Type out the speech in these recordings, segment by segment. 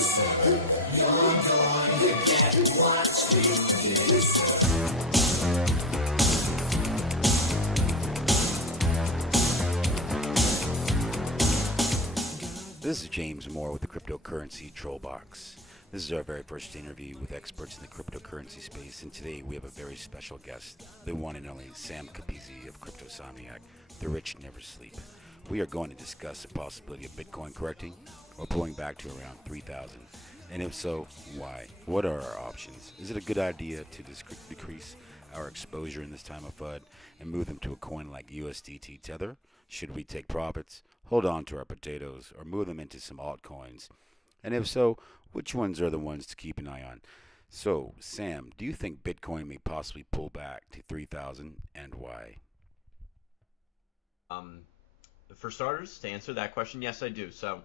This is James Moore with the Cryptocurrency Trollbox. This is our very first interview with experts in the cryptocurrency space, and today we have a very special guest, the one and only Sam Capizzi of Cryptosomniac. The rich never sleep. We are going to discuss the possibility of Bitcoin correcting or pulling back to around 3,000. And if so, why? What are our options? Is it a good idea to decrease our exposure in this time of FUD and move them to a coin like USDT Tether? Should we take profits, hold on to our potatoes, or move them into some altcoins? And if so, which ones are the ones to keep an eye on? So, Sam, do you think Bitcoin may possibly pull back to 3,000 and why? For starters, to answer that question, yes, I do. So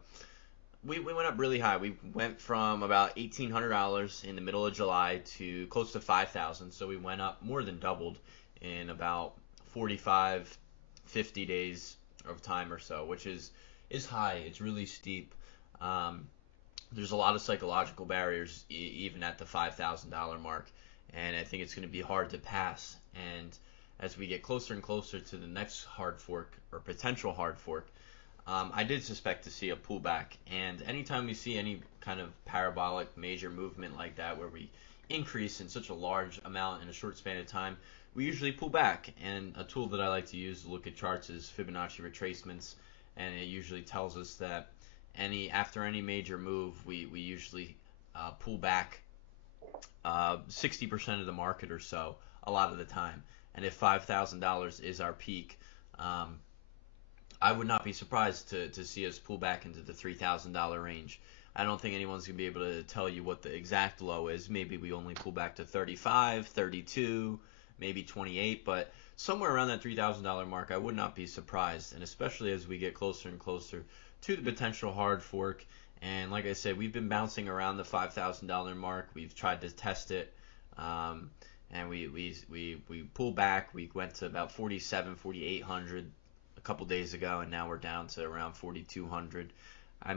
we went up really high. We went from about $1,800 in the middle of July to close to 5,000. So we went up more than doubled in about 45, 50 days of time or so, which is high. It's really steep. There's a lot of psychological barriers even at the $5,000 mark, and I think it's going to be hard to pass. And as we get closer and closer to the next hard fork or potential hard fork, I did suspect to see a pullback. And anytime we see any kind of parabolic major movement like that, where we increase in such a large amount in a short span of time, we usually pull back. And a tool that I like to use to look at charts is Fibonacci retracements, and it usually tells us that after any major move, we usually pull back 60% of the market or so a lot of the time. And if $5,000 is our peak, I would not be surprised to see us pull back into the $3,000 range. I don't think anyone's going to be able to tell you what the exact low is. Maybe we only pull back to 35, 32, maybe 28, but somewhere around that $3,000 mark, I would not be surprised. And especially as we get closer and closer to the potential hard fork. And like I said, we've been bouncing around the $5,000 mark. We've tried to test it, and we pulled back. We went to about 47, 4,800 a couple days ago, and now we're down to around 4,200. I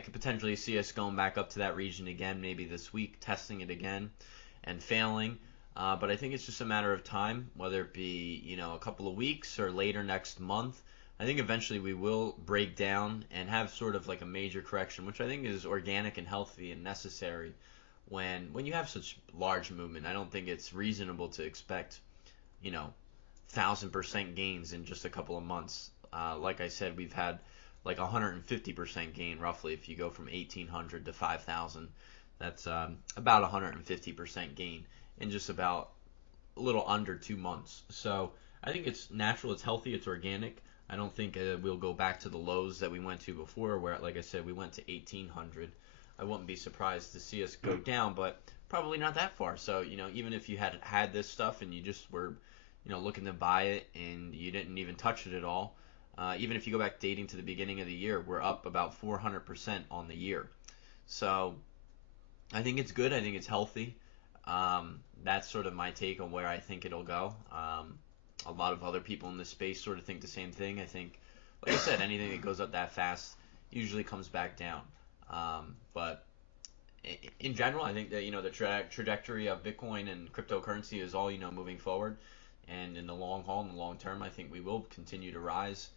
could potentially see us going back up to that region again, maybe this week, testing it again and failing. But I think it's just a matter of time, whether it be a couple of weeks or later next month. I think eventually we will break down and have sort of like a major correction, which I think is organic and healthy and necessary when you have such large movement. I don't think it's reasonable to expect 1,000% gains in just a couple of months. Like I said, we've had like 150% gain roughly. If you go from 1,800 to 5,000, that's about 150% gain in just about a little under 2 months. So I think it's natural, it's healthy, it's organic. I don't think we'll go back to the lows that we went to before, where, like I said, we went to 1,800. I wouldn't be surprised to see us go down, but probably not that far. So, even if you had this stuff and you just were, looking to buy it and you didn't even touch it at all, even if you go back dating to the beginning of the year, we're up about 400% on the year. So I think it's good. I think it's healthy. That's sort of my take on where I think it'll go. A lot of other people in this space sort of think the same thing. I think, like I said, anything that goes up that fast usually comes back down. But in general, I think that the trajectory of Bitcoin and cryptocurrency is all moving forward. And in the long haul, in the long term, I think we will continue to rise.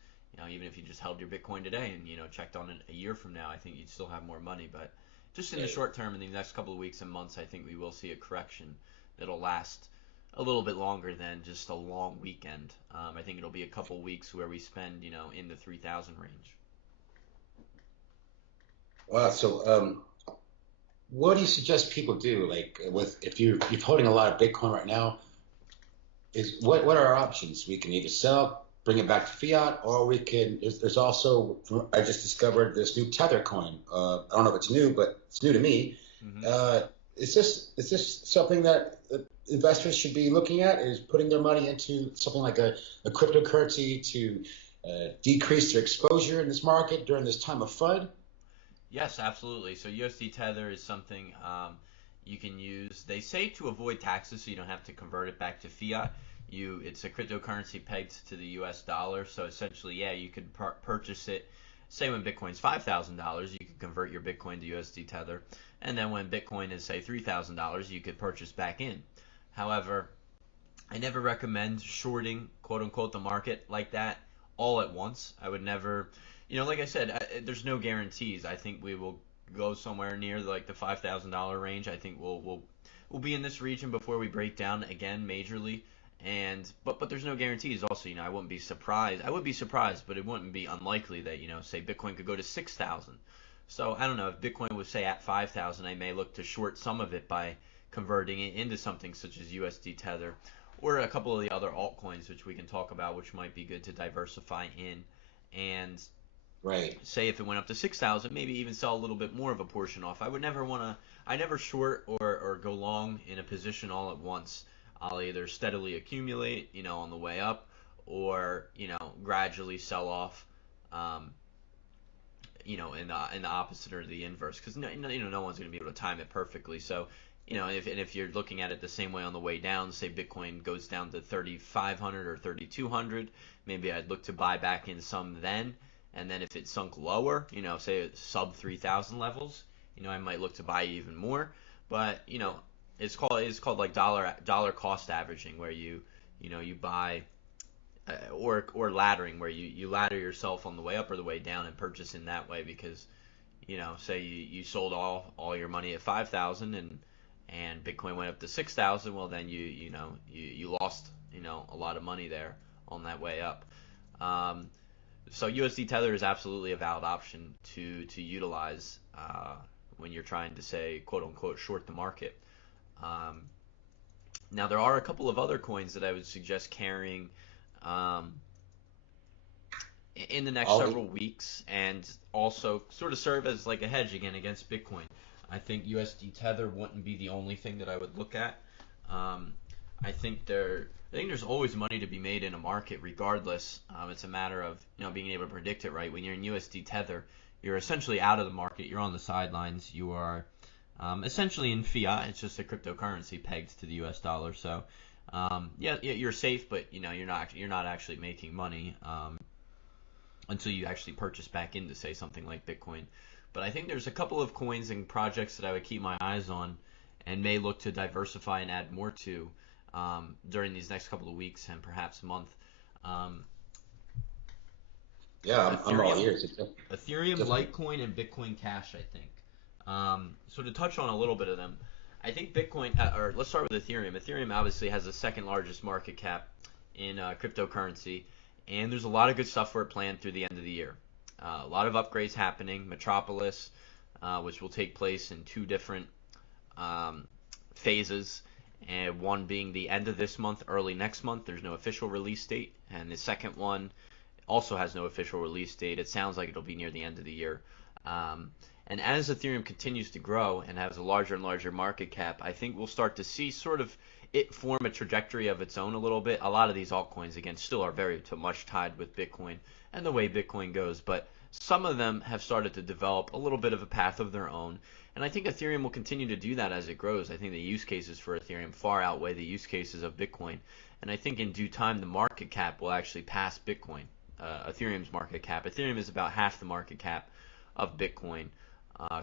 Even if you just held your Bitcoin today and checked on it a year from now, I think you'd still have more money. But just in the short term, in the next couple of weeks and months, I think we will see a correction that'll last a little bit longer than just a long weekend. I think it'll be a couple weeks where we spend, in the 3,000 range. Wow. So, what do you suggest people do? Like, if you're holding a lot of Bitcoin right now, what are our options? We can either sell, bring it back to fiat, or we can. There's also, I just discovered this new Tether coin. I don't know if it's new, but it's new to me. Mm-hmm. Is this something that investors should be looking at? Is putting their money into something like a cryptocurrency to decrease their exposure in this market during this time of FUD? Yes, absolutely. So USD Tether is something you can use. They say to avoid taxes, so you don't have to convert it back to fiat. It's a cryptocurrency pegged to the US dollar. So essentially, yeah, you could purchase it say when Bitcoin's $5,000, you could convert your Bitcoin to USD Tether, and then when Bitcoin is, say, $3,000, you could purchase back in. However, I never recommend shorting, quote unquote, the market like that all at once. I would never, like I said, there's no guarantees. I think we will go somewhere near like the $5,000 range. I think we'll be in this region before we break down again majorly. But there's no guarantees. Also, I wouldn't be surprised. I would be surprised, but it wouldn't be unlikely that say Bitcoin could go to 6,000. So I don't know, if Bitcoin was say at 5,000, I may look to short some of it by converting it into something such as USD Tether, or a couple of the other altcoins which we can talk about, which might be good to diversify in. And Right. say if it went up to 6,000, maybe even sell a little bit more of a portion off. I never short or go long in a position all at once. I'll either steadily accumulate, on the way up, or, gradually sell off, in the opposite or the inverse, because no one's going to be able to time it perfectly. So, if you're looking at it the same way on the way down, say Bitcoin goes down to 3,500 or 3,200, maybe I'd look to buy back in some then. And then if it sunk lower, say sub 3,000 levels, I might look to buy even more. But it's called like dollar cost averaging, where you buy or laddering, where you ladder yourself on the way up or the way down and purchase in that way. Because say you sold all your money at 5,000 and Bitcoin went up to 6,000, well then you lost a lot of money there on that way up. So USD Tether is absolutely a valid option to utilize when you're trying to, say, quote unquote, short the market. Now there are a couple of other coins that I would suggest carrying in the next several weeks, and also sort of serve as like a hedge again against Bitcoin. I think USD Tether wouldn't be the only thing that I would look at. I think there's always money to be made in a market regardless. It's a matter of being able to predict it right. When you're in USD Tether, you're essentially out of the market. You're on the sidelines. You are essentially in fiat. It's just a cryptocurrency pegged to the US dollar. So yeah, you're safe, but you're not actually making money until you actually purchase back into, say, something like Bitcoin. But I think there's a couple of coins and projects that I would keep my eyes on and may look to diversify and add more to during these next couple of weeks and perhaps month. Yeah, I'm all ears. Ethereum, Litecoin, and Bitcoin Cash, I think. So to touch on a little bit of them, I think Bitcoin, or let's start with Ethereum. Ethereum obviously has the second largest market cap in cryptocurrency, and there's a lot of good stuff for it planned through the end of the year. A lot of upgrades happening. Metropolis, which will take place in two different phases, and one being the end of this month, early next month. There's no official release date, and the second one also has no official release date. It sounds like it'll be near the end of the year. And as Ethereum continues to grow and has a larger and larger market cap, I think we'll start to see sort of it form a trajectory of its own a little bit. A lot of these altcoins, again, still are very much tied with Bitcoin and the way Bitcoin goes, but some of them have started to develop a little bit of a path of their own. And I think Ethereum will continue to do that as it grows. I think the use cases for Ethereum far outweigh the use cases of Bitcoin. And I think in due time, the market cap will actually pass Bitcoin, Ethereum's market cap. Ethereum is about half the market cap of Bitcoin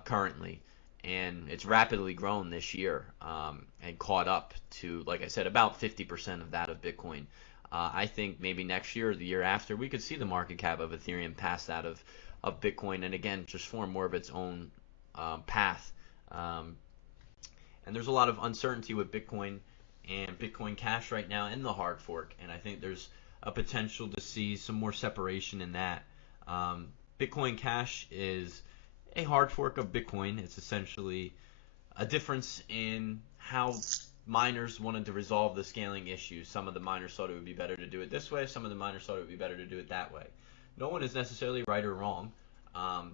currently. And it's rapidly grown this year and caught up to, like I said, about 50% of that of Bitcoin. I think maybe next year or the year after, we could see the market cap of Ethereum pass that of Bitcoin, and again, just form more of its own path. And there's a lot of uncertainty with Bitcoin and Bitcoin Cash right now in the hard fork, and I think there's a potential to see some more separation in that. Bitcoin Cash is a hard fork of Bitcoin. It's essentially a difference in how miners wanted to resolve the scaling issues. Some of the miners thought it would be better to do it this way. Some of the miners thought it would be better to do it that way. No one is necessarily right or wrong.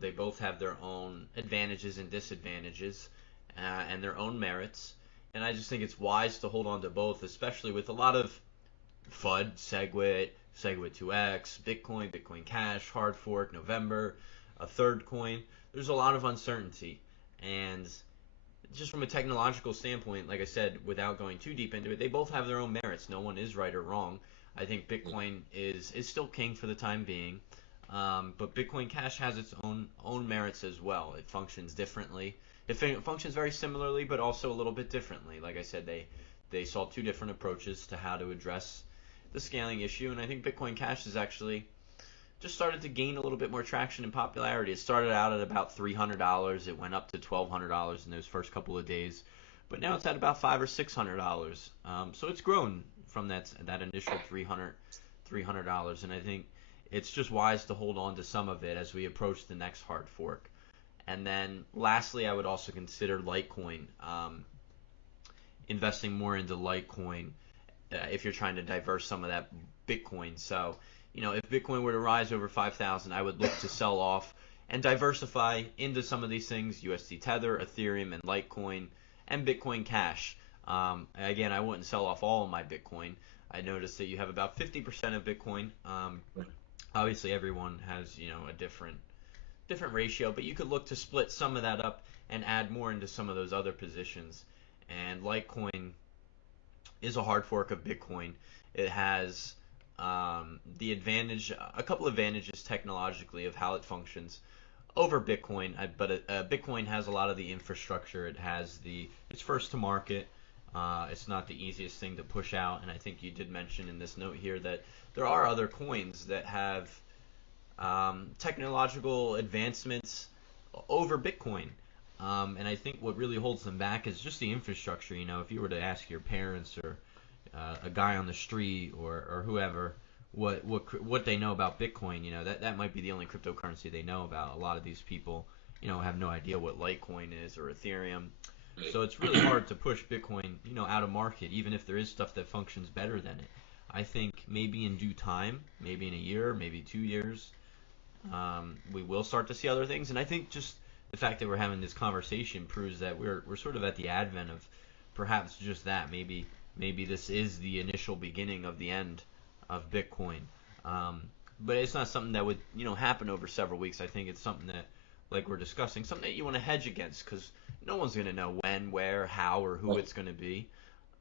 They both have their own advantages and disadvantages and their own merits. And I just think it's wise to hold on to both, especially with a lot of FUD, SegWit, SegWit2x, Bitcoin, Bitcoin Cash, hard fork, November, a third coin. There's a lot of uncertainty. And just from a technological standpoint, like I said, without going too deep into it, they both have their own merits. No one is right or wrong. I think Bitcoin is still king for the time being. But Bitcoin Cash has its own merits as well. It functions differently. It functions very similarly, but also a little bit differently. Like I said, they saw two different approaches to how to address the scaling issue, and I think Bitcoin Cash has actually just started to gain a little bit more traction and popularity. It started out at about $300. It went up to $1,200 in those first couple of days, but now it's at about $500 or $600. So it's grown from that initial $300, and I think it's just wise to hold on to some of it as we approach the next hard fork. And then lastly, I would also consider Litecoin, investing more into Litecoin if you're trying to diverse some of that Bitcoin. So, if Bitcoin were to rise over 5,000, I would look to sell off and diversify into some of these things: USD Tether, Ethereum, and Litecoin, and Bitcoin Cash. Again, I wouldn't sell off all of my Bitcoin. I noticed that you have about 50% of Bitcoin. Obviously, everyone has a different ratio, but you could look to split some of that up and add more into some of those other positions. And Litecoin is a hard fork of Bitcoin. It has a couple advantages technologically of how it functions over Bitcoin, but Bitcoin has a lot of the infrastructure. It's first to market. It's not the easiest thing to push out, and I think you did mention in this note here that there are other coins that have technological advancements over Bitcoin. And I think what really holds them back is just the infrastructure. If you were to ask your parents or a guy on the street or whoever what they know about Bitcoin, that might be the only cryptocurrency they know about. A lot of these people, have no idea what Litecoin is or Ethereum. So it's really hard to push Bitcoin, out of market, even if there is stuff that functions better than it. I think maybe in due time, maybe in a year, maybe 2 years, we will start to see other things. And I think just the fact that we're having this conversation proves that we're sort of at the advent of perhaps just that. Maybe this is the initial beginning of the end of Bitcoin. But it's not something that would happen over several weeks. I think it's something that, like we're discussing, something that you want to hedge against, because no one's going to know when, where, how, or who it's going to be.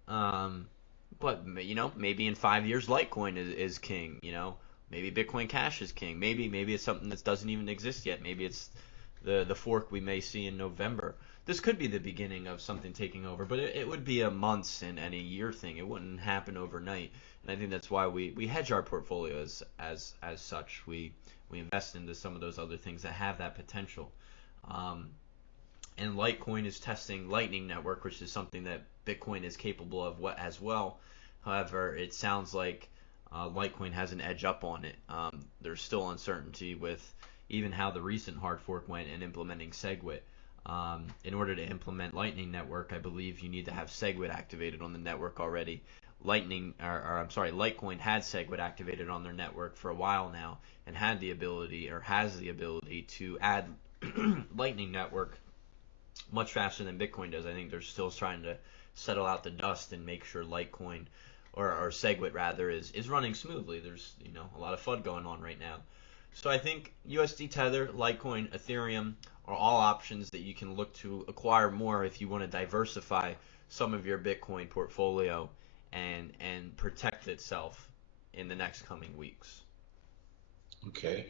But maybe in 5 years Litecoin is king. Maybe Bitcoin Cash is king. Maybe it's something that doesn't even exist yet. Maybe it's the fork we may see in November. This could be the beginning of something taking over, but it would be a months and a year thing. It wouldn't happen overnight, and I think that's why we hedge our portfolios as such. We invest into some of those other things that have that potential. And Litecoin is testing Lightning Network, which is something that Bitcoin is capable of as well. However, it sounds like Litecoin has an edge up on it. There's still uncertainty with even how the recent hard fork went in implementing SegWit. In order to implement Lightning Network, I believe you need to have SegWit activated on the network already. Litecoin had SegWit activated on their network for a while now, and has the ability to add Lightning Network much faster than Bitcoin does. I think they're still trying to settle out the dust and make sure Litecoin or SegWit rather is running smoothly. There's a lot of FUD going on right now. So I think USD Tether, Litecoin, Ethereum are all options that you can look to acquire more if you want to diversify some of your Bitcoin portfolio and protect itself in the next coming weeks. Okay.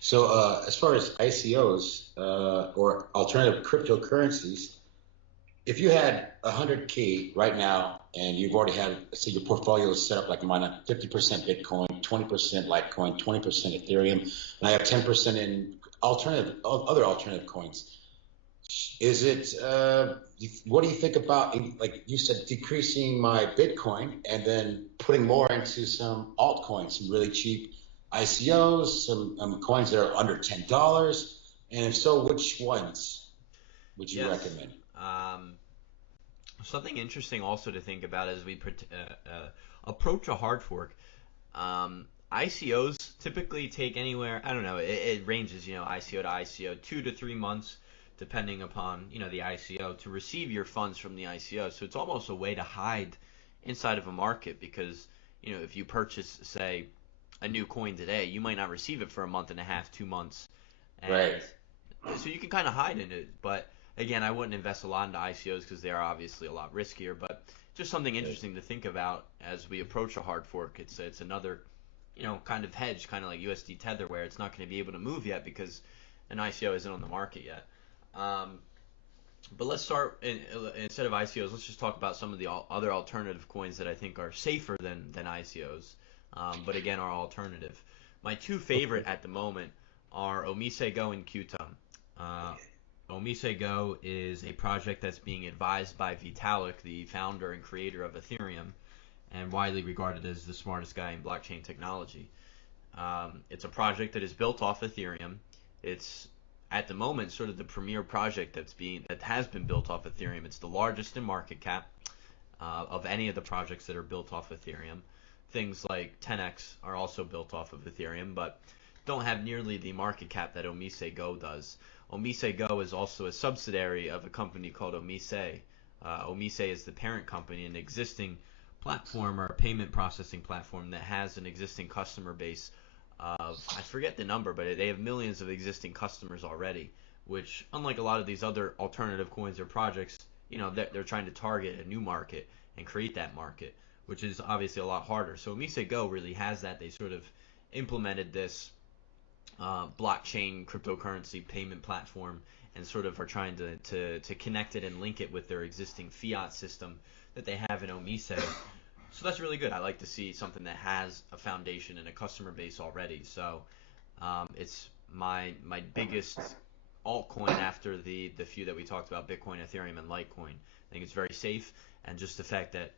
So as far as ICOs or alternative cryptocurrencies, if you had 100K right now and you've already had, say, your portfolio is set up like mine, 50% Bitcoin, 20% Litecoin, 20% Ethereum, and I have 10% in other alternative coins. Is it, what do you think about, like you said, decreasing my Bitcoin and then putting more into some altcoins, some really cheap ICOs, some coins that are under $10? And if so, which ones would you recommend? Something interesting also to think about as we approach a hard fork. ICOs typically take anywhere, I don't know, it ranges, ICO to ICO, 2 to 3 months, depending upon, the ICO, to receive your funds from the ICO. So it's almost a way to hide inside of a market, because, if you purchase, say, a new coin today, you might not receive it for a month and a half, 2 months. And right. So you can kind of hide in it, but again, I wouldn't invest a lot into ICOs because they are obviously a lot riskier, but just something interesting to think about as we approach a hard fork. It's another kind of hedged, kind of like USD Tether, where it's not going to be able to move yet because an ICO isn't on the market yet. But let's start, instead of ICOs, let's just talk about some of the other alternative coins that I think are safer than ICOs, but again are alternative. My two favorite at the moment are Omise Go and QTUM. Omise Go is a project that's being advised by Vitalik, the founder and creator of Ethereum, and widely regarded as the smartest guy in blockchain technology. It's a project that is built off Ethereum. It's at the moment sort of the premier project that has been built off Ethereum. It's the largest in market cap of any of the projects that are built off Ethereum. Things like 10x are also built off of Ethereum, but don't have nearly the market cap that Omise Go does. Omise Go is also a subsidiary of a company called Omise. Omise is the parent company, an existing platform or a payment processing platform that has an existing customer base of, I forget the number, but they have millions of existing customers already, which, unlike a lot of these other alternative coins or projects, they're trying to target a new market and create that market, which is obviously a lot harder. So Omise Go really has that. They sort of implemented this blockchain cryptocurrency payment platform and sort of are trying to connect it and link it with their existing fiat system that they have in Omise. So that's really good. I like to see something that has a foundation and a customer base already. So it's my biggest altcoin after the few that we talked about, Bitcoin, Ethereum, and Litecoin. I think it's very safe, and just the fact that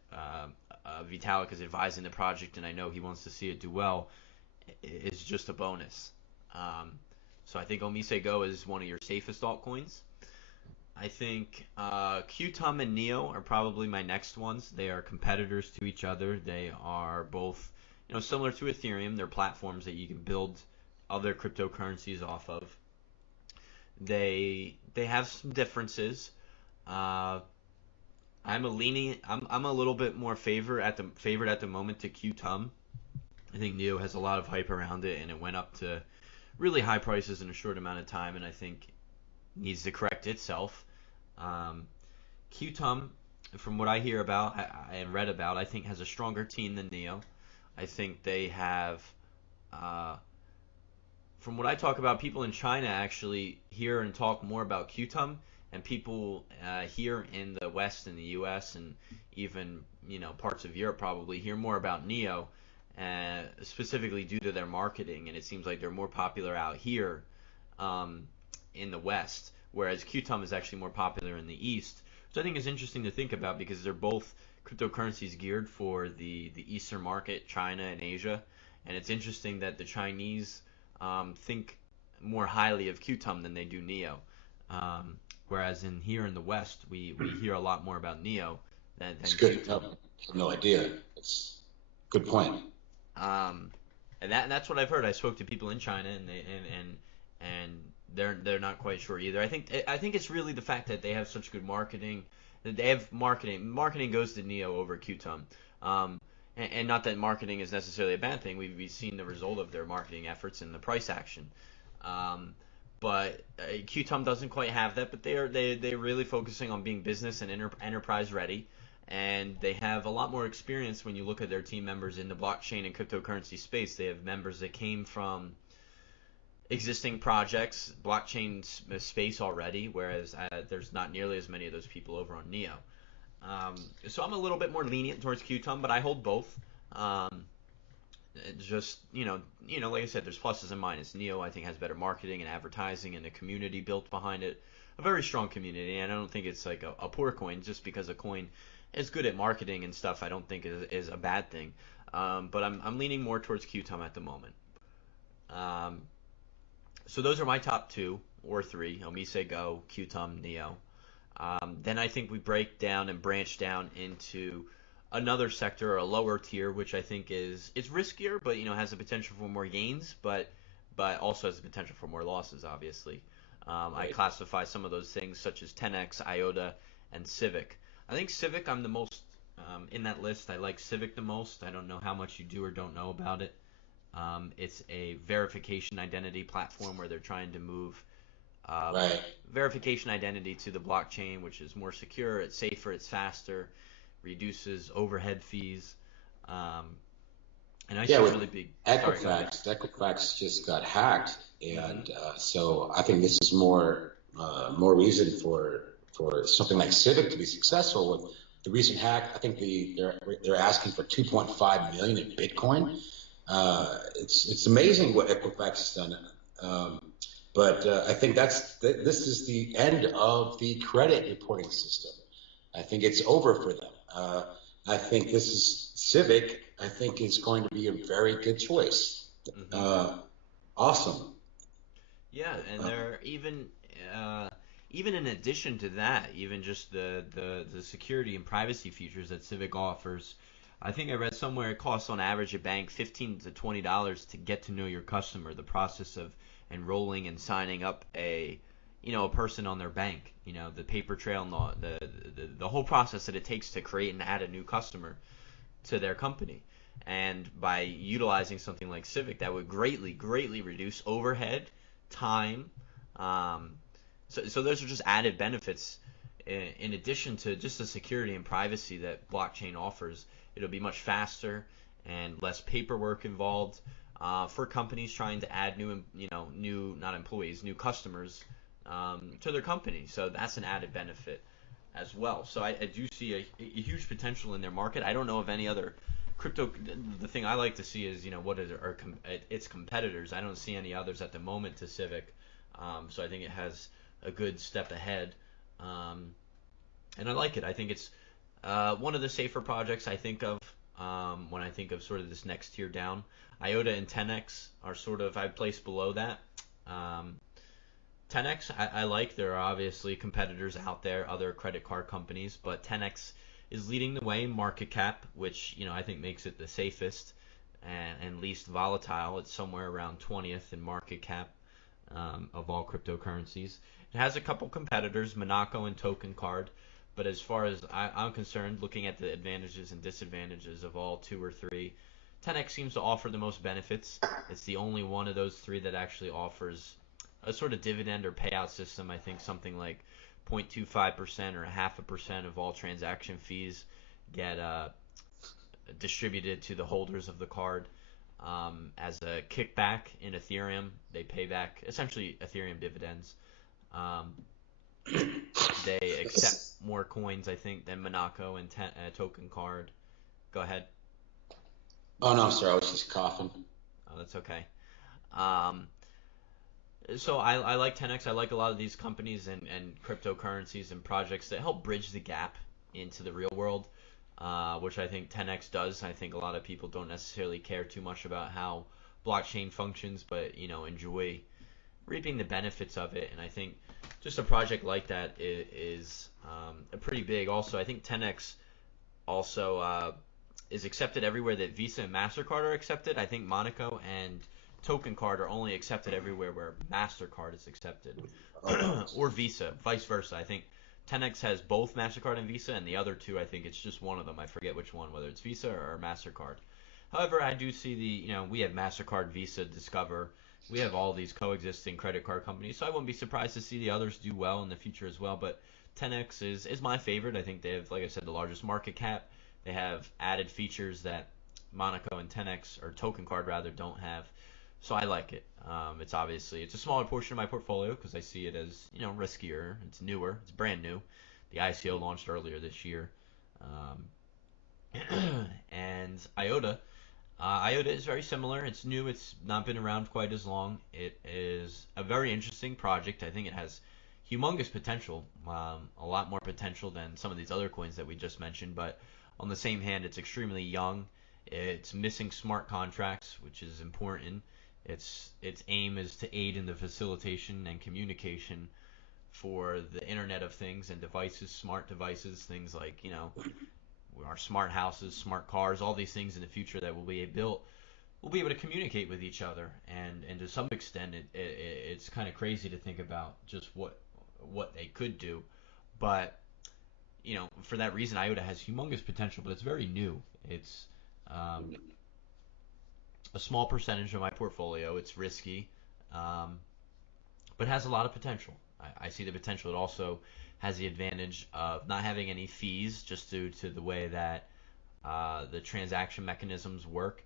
Vitalik is advising the project and I know he wants to see it do well is just a bonus. So I think Omise Go is one of your safest altcoins. I think QTUM and Neo are probably my next ones. They are competitors to each other. They are both, similar to Ethereum. They're platforms that you can build other cryptocurrencies off of. They have some differences. I'm a little bit more favorite at the moment to QTUM. I think Neo has a lot of hype around it, and it went up to really high prices in a short amount of time, and I think needs to correct itself. QTUM, from what I hear about and read about, I think has a stronger team than Neo. I think they have, from what I talk about, people in China actually hear and talk more about QTUM, and people here in the West, in the U.S., and even parts of Europe probably hear more about Neo, specifically due to their marketing, and it seems like they're more popular out here in the West, whereas QTUM is actually more popular in the East, which I think is interesting to think about because they're both cryptocurrencies geared for the Eastern market, China and Asia, and it's interesting that the Chinese think more highly of QTUM than they do Neo, whereas here in the West we hear a lot more about Neo than It's good. QTUM. I have no idea. It's a good point. And that's what I've heard. I spoke to people in China, and they're not quite sure either. I think it's really the fact that they have such good marketing. That they have marketing. Marketing goes to Neo over QTUM. And not that marketing is necessarily a bad thing. We've seen the result of their marketing efforts in the price action. But QTUM doesn't quite have that. But they're really focusing on being business and enterprise ready. And they have a lot more experience when you look at their team members in the blockchain and cryptocurrency space. They have members that came from existing projects, blockchain space already, whereas there's not nearly as many of those people over on Neo. So I'm a little bit more lenient towards QTUM, but I hold both. Just like I said, there's pluses and minuses. Neo, I think, has better marketing and advertising and a community built behind it, a very strong community. And I don't think it's like a poor coin just because a coin is good at marketing and stuff. I don't think is a bad thing. But I'm leaning more towards QTUM at the moment. So those are my top two or three: Omise Go, QTUM, Neo. Then I think we break down and branch down into another sector, or a lower tier, which I think is riskier, but has the potential for more gains, but also has the potential for more losses. Obviously, I classify some of those things such as 10x, IOTA, and CIVIC. I think CIVIC, I'm the most in that list. I like CIVIC the most. I don't know how much you do or don't know about it. It's a verification identity platform where they're trying to move verification identity to the blockchain, which is more secure, it's safer, it's faster, reduces overhead fees. And I Yeah, see a with really big. Sorry, go ahead. Equifax just got hacked, Hmm. and so I think this is more reason for something like Civic to be successful. With the recent hack, I think they're asking for 2.5 million in Bitcoin. It's amazing what Equifax has done. Um, but I think this is the end of the credit reporting system. I think it's over for them. I think this is Civic. I think is going to be a very good choice. Hmm. Uh, awesome. Yeah, and Uh, they're uh, even in addition to that, even just the security and privacy features that Civic offers. I think I read somewhere it costs on average a bank $15 to $20 to get to know your customer. The process of enrolling and signing up a person on their bank. The paper trail and the whole process that it takes to create and add a new customer to their company. And by utilizing something like Civic, that would greatly, greatly reduce overhead, time. Um, so those are just added benefits in addition to just the security and privacy that blockchain offers. It'll be much faster and less paperwork involved for companies trying to add new not employees, new customers to their company. So that's an added benefit as well. So I do see a huge potential in their market. I don't know of any other crypto. The thing I like to see is what are its competitors. I don't see any others at the moment to Civic. So I think it has a good step ahead, um, and I like it. I think it's one of the safer projects I think of when I think of sort of this next tier down. IOTA and 10x are sort of I place below that. Um, 10x I like. There are obviously competitors out there, other credit card companies, but 10x is leading the way in market cap, which I think makes it the safest and least volatile. It's somewhere around 20th in market cap of all cryptocurrencies. It has a couple competitors, Monaco and Token Card, but as far as I'm concerned, looking at the advantages and disadvantages of all two or three, 10x seems to offer the most benefits. It's the only one of those three that actually offers a sort of dividend or payout system. I think something like 0.25% or 0.5% of all transaction fees get distributed to the holders of the card as a kickback in Ethereum. They pay back essentially Ethereum dividends. Um, they accept more coins, I think, than Monaco and Token Card. Go ahead. oh no, I'm sorry, I was just coughing. Oh, that's okay. Um, so I like 10x. I like a lot of these companies and cryptocurrencies and projects that help bridge the gap into the real world, which I think 10x does. I think a lot of people don't necessarily care too much about how blockchain functions, but enjoy reaping the benefits of it. And I think just a project like that is a pretty big. Also, I think 10x also is accepted everywhere that Visa and Mastercard are accepted. I think Monaco and Token Card are only accepted everywhere where Mastercard is accepted, Oh, or Visa, vice versa. I think 10x has both Mastercard and Visa, and the other two, I think it's just one of them. I forget which one, whether it's Visa or Mastercard. However, I do see we have Mastercard, Visa, Discover. We have all these coexisting credit card companies, so I wouldn't be surprised to see the others do well in the future as well. But 10x is my favorite. I think they have, like I said, the largest market cap. They have added features that Monaco and 10x or Token Card rather don't have. So I like it. It's a smaller portion of my portfolio because I see it as riskier. It's newer. It's brand new. The ICO launched earlier this year, and IOTA. IOTA is very similar. It's new. It's not been around quite as long. It is a very interesting project. I think it has humongous potential, a lot more potential than some of these other coins that we just mentioned. But on the same hand, it's extremely young. It's missing smart contracts, which is important. Its aim is to aid in the facilitation and communication for the Internet of Things and devices, smart devices, things like our smart houses, smart cars, all these things in the future that will be built. We'll be able to communicate with each other, and to some extent, it's kind of crazy to think about just what they could do, but for that reason, IOTA has humongous potential, but it's very new. It's um, a small percentage of my portfolio. It's risky, um, but has a lot of potential. I see the potential. It also has the advantage of not having any fees, just due to the way that the transaction mechanisms work.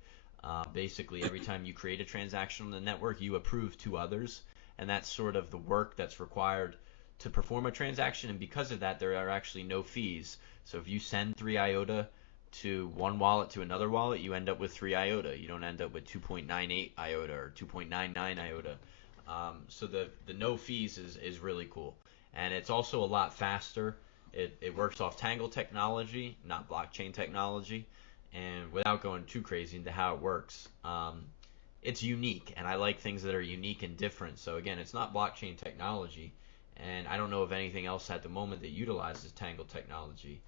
Basically, every time you create a transaction on the network, you approve to others, and that's sort of the work that's required to perform a transaction. And because of that, there are actually no fees. So if you send 3 IOTA to one wallet to another wallet, you end up with 3 IOTA. You don't end up with 2.98 IOTA or 2.99 IOTA. So the no fees is really cool. And it's also a lot faster. It works off Tangle technology, not blockchain technology. And without going too crazy into how it works, it's unique. And I like things that are unique and different. So again, it's not blockchain technology. And I don't know of anything else at the moment that utilizes Tangle technology.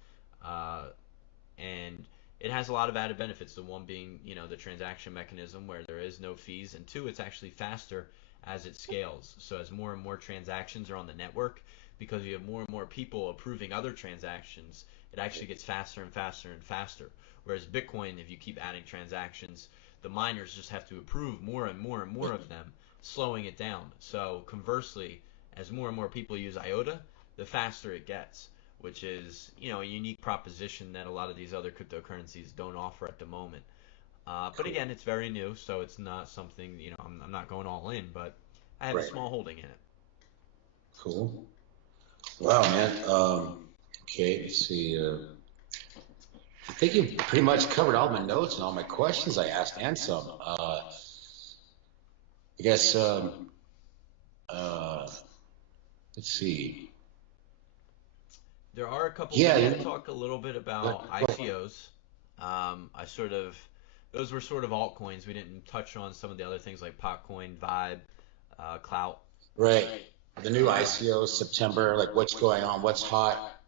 And it has a lot of added benefits. The one being, the transaction mechanism where there is no fees, and two, it's actually faster as it scales. So as more and more transactions are on the network, because you have more and more people approving other transactions, it actually gets faster and faster and faster. Whereas Bitcoin, if you keep adding transactions, the miners just have to approve more and more and more of them, slowing it down. So conversely, as more and more people use IOTA, the faster it gets, which is, a unique proposition that a lot of these other cryptocurrencies don't offer at the moment. But again, it's very new, so it's not something, I'm not going all in, but I have a small holding in it. Cool. Wow, man. Okay, let's see. I think you pretty much covered all my notes and all my questions I asked and some. I guess, let's see. There are a couple. Yeah, We did talk a little bit about ICOs. Those were sort of altcoins. We didn't touch on some of the other things like Potcoin, Vibe, Clout. Right. The new ICO, September, like what's going on, what's hot.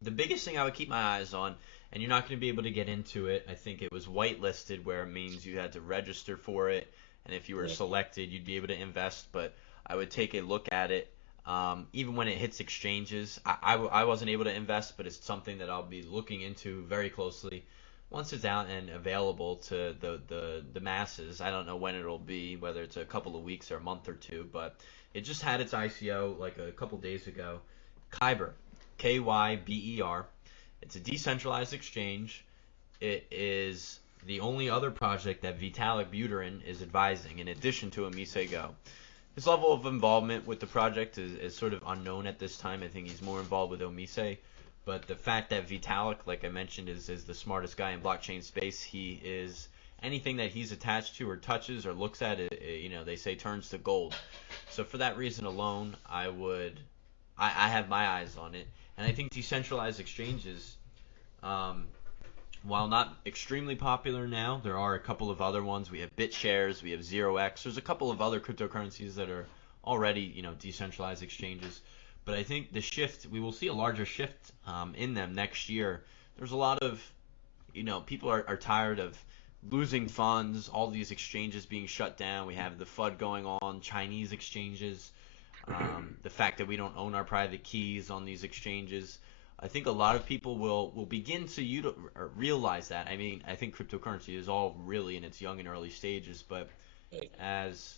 The biggest thing I would keep my eyes on, and you're not going to be able to get into it, I think it was whitelisted, where it means you had to register for it, and if you were selected, you'd be able to invest, but I would take a look at it. Even when it hits exchanges, I wasn't able to invest, but it's something that I'll be looking into very closely once it's out and available to the masses. I don't know when it'll be, whether it's a couple of weeks or a month or two, but it just had its ICO like a couple days ago. Kyber, Kyber. It's a decentralized exchange. It is the only other project that Vitalik Buterin is advising, in addition to Omise Go. His level of involvement with the project is sort of unknown at this time. I think he's more involved with Omise. But the fact that Vitalik, like I mentioned, is the smartest guy in blockchain space, he is anything that he's attached to or touches or looks at, they say turns to gold. So for that reason alone, I have my eyes on it. And I think decentralized exchanges, while not extremely popular now, there are a couple of other ones. We have BitShares, we have 0x. There's a couple of other cryptocurrencies that are already, decentralized exchanges. But I think the shift, we will see a larger shift in them next year. There's a lot of, people are tired of losing funds, all these exchanges being shut down. We have the FUD going on, Chinese exchanges, the fact that we don't own our private keys on these exchanges. I think a lot of people will begin to realize that. I mean, I think cryptocurrency is all really in its young and early stages, but as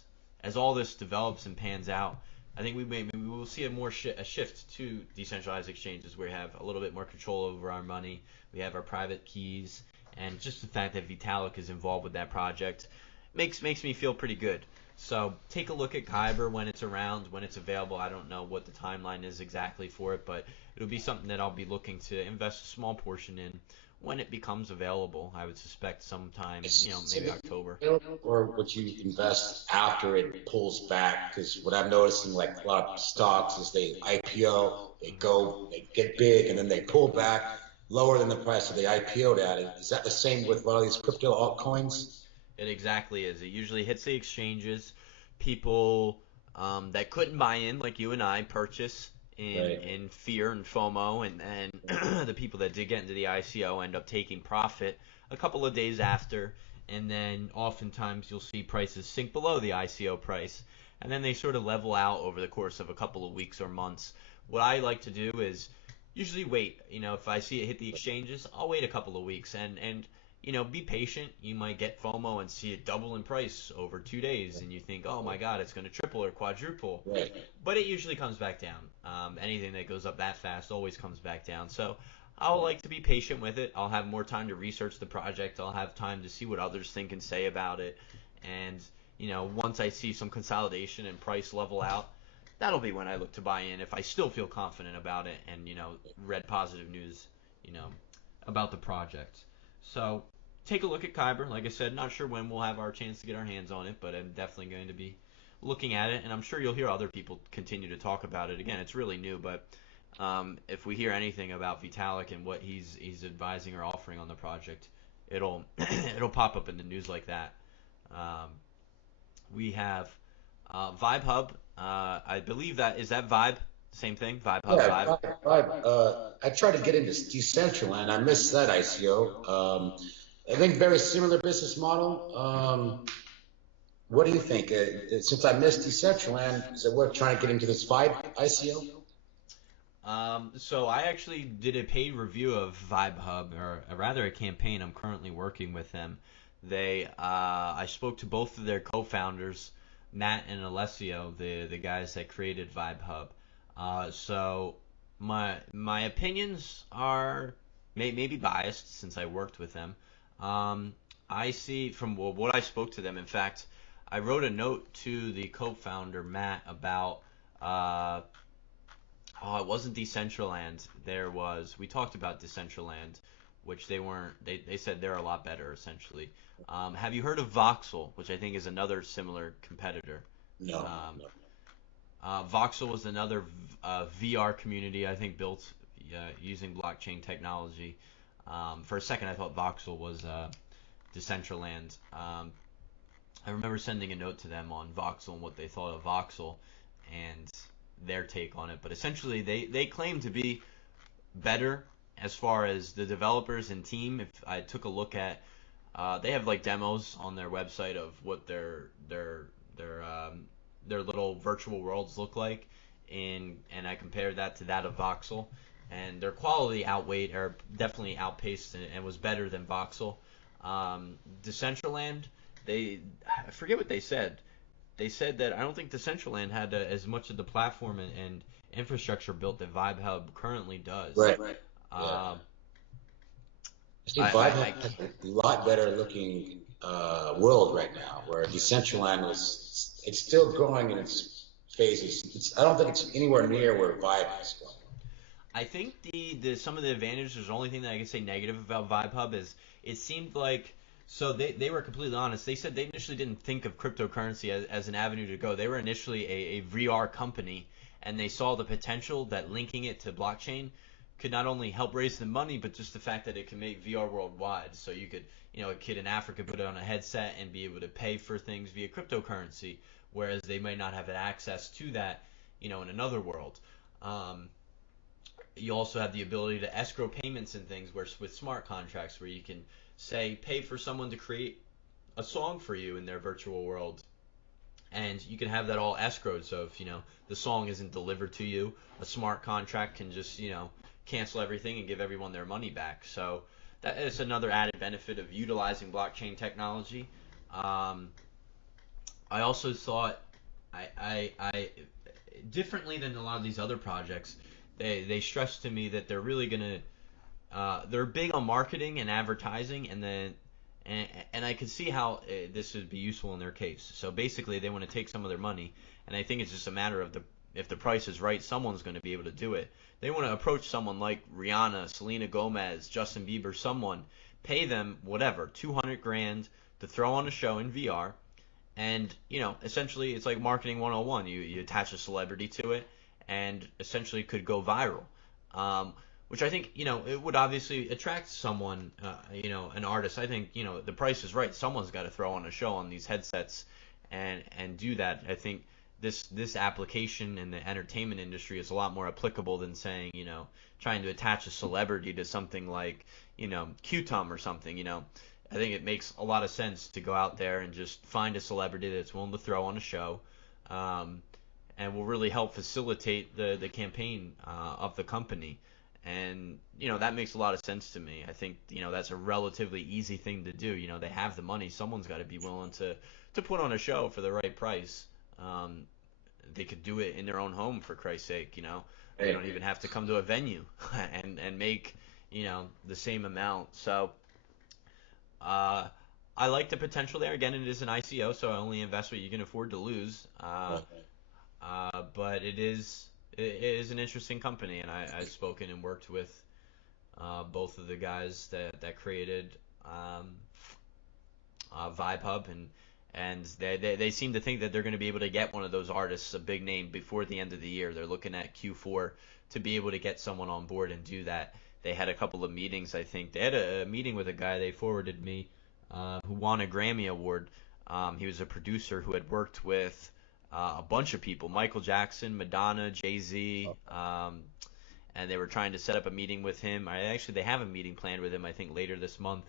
all this develops and pans out, I think we will see a shift to decentralized exchanges where we have a little bit more control over our money. We have our private keys, and just the fact that Vitalik is involved with that project makes me feel pretty good. So take a look at Kyber when it's around, when it's available. I don't know what the timeline is exactly for it, but it'll be something that I'll be looking to invest a small portion in when it becomes available. I would suspect sometime, maybe October. Or would you invest after it pulls back? Because what I'm noticing, like a lot of stocks, is they IPO, they get big, and then they pull back lower than the price of the IPO'd at. Is that the same with a lot of these crypto altcoins? It exactly is. It usually hits the exchanges. People that couldn't buy in, like you and I, purchase in fear and FOMO, and the people that did get into the ICO end up taking profit a couple of days after, and then oftentimes you'll see prices sink below the ICO price, and then they sort of level out over the course of a couple of weeks or months. What I like to do is usually wait. If I see it hit the exchanges, I'll wait a couple of weeks and be patient. You might get FOMO and see it double in price over 2 days, and you think, oh my God, it's going to triple or quadruple. But it usually comes back down. Anything that goes up that fast always comes back down. So I'll like to be patient with it. I'll have more time to research the project. I'll have time to see what others think and say about it. And, once I see some consolidation and price level out, that'll be when I look to buy in if I still feel confident about it and, read positive news, you know, about the project. So take a look at Kyber. Like I said, not sure when we'll have our chance to get our hands on it, but I'm definitely going to be looking at it, and I'm sure you'll hear other people continue to talk about it. Again, it's really new, but if we hear anything about Vitalik and what he's advising or offering on the project, it'll it'll pop up in the news like that. We have Vibe Hub. I believe that is that Vibe. Same thing. Vibe Hub. Yeah, Vibe. I tried to get into Decentraland. I missed that ICO. I think very similar business model. What do you think? Since I missed Decentraland, is it worth trying to get into this Vibe ICO? So I actually did a paid review of Vibe Hub, or rather a campaign. I'm currently working with them. I spoke to both of their co-founders, Matt and Alessio, the guys that created Vibe Hub. So my opinions are maybe biased since I worked with them. I see from what I spoke to them. In fact, I wrote a note to the co-founder Matt about it wasn't Decentraland. We talked about Decentraland, which they weren't. They said they're a lot better essentially. Have you heard of Voxel, which I think is another similar competitor? No. Voxel was another VR community I think built using blockchain technology. For a second, I thought Voxel was Decentraland. I remember sending a note to them on Voxel and what they thought of Voxel and their take on it. But essentially, they claim to be better as far as the developers and team. If I took a look at, they have like demos on their website of what their little virtual worlds look like, and I compared that to that of Voxel, and their quality definitely outpaced and was better than Voxel. Decentraland, I forget what they said. They said that I don't think Decentraland had as much of the platform and infrastructure built that Vibe Hub currently does. Right. I think Vibe Hub has a lot better looking world right now, where Decentraland it's still growing in its phases. I don't think it's anywhere near where Vibe is going. I think some of the advantages, the only thing that I can say negative about Vibe Hub is it seemed like, so they were completely honest. They said they initially didn't think of cryptocurrency as an avenue to go. They were initially a VR company, and they saw the potential that linking it to blockchain could not only help raise the money, but just the fact that it can make VR worldwide. So you could, a kid in Africa put it on a headset and be able to pay for things via cryptocurrency, whereas they might not have access to that, in another world. You also have the ability to escrow payments and things with smart contracts where you can say pay for someone to create a song for you in their virtual world, and you can have that all escrowed. So if the song isn't delivered to you, a smart contract can just cancel everything and give everyone their money back. So that is another added benefit of utilizing blockchain technology. I also thought I differently than a lot of these other projects, they stressed to me that they're really gonna they're big on marketing and advertising, and I could see how this would be useful in their case. So basically, they want to take some of their money, and I think it's just a matter of if the price is right, someone's going to be able to do it. They want to approach someone like Rihanna, Selena Gomez, Justin Bieber, someone, pay them whatever, 200 grand to throw on a show in VR, and essentially it's like marketing 101. You attach a celebrity to it, and essentially could go viral. Which I think, it would obviously attract someone, an artist. I think, the price is right. Someone's got to throw on a show on these headsets and do that. I think this application in the entertainment industry is a lot more applicable than saying, trying to attach a celebrity to something like, QTUM or something, I think it makes a lot of sense to go out there and just find a celebrity that's willing to throw on a show, and will really help facilitate the campaign of the company. And that makes a lot of sense to me. I think that's a relatively easy thing to do. They have the money. Someone's got to be willing to put on a show for the right price. They could do it in their own home, for Christ's sake. They don't even have to come to a venue and make the same amount. So I like the potential there. Again, it is an ICO, so only invest what you can afford to lose. But it is an interesting company, and I've spoken and worked with both of the guys that created Vibe Hub, and they seem to think that they're going to be able to get one of those artists, a big name, before the end of the year. They're looking at Q4 to be able to get someone on board and do that. They had a couple of meetings, I think. They had a meeting with a guy they forwarded me who won a Grammy Award. He was a producer who had worked with a bunch of people, Michael Jackson, Madonna, Jay-Z, and they were trying to set up a meeting with him. They have a meeting planned with him, I think, later this month,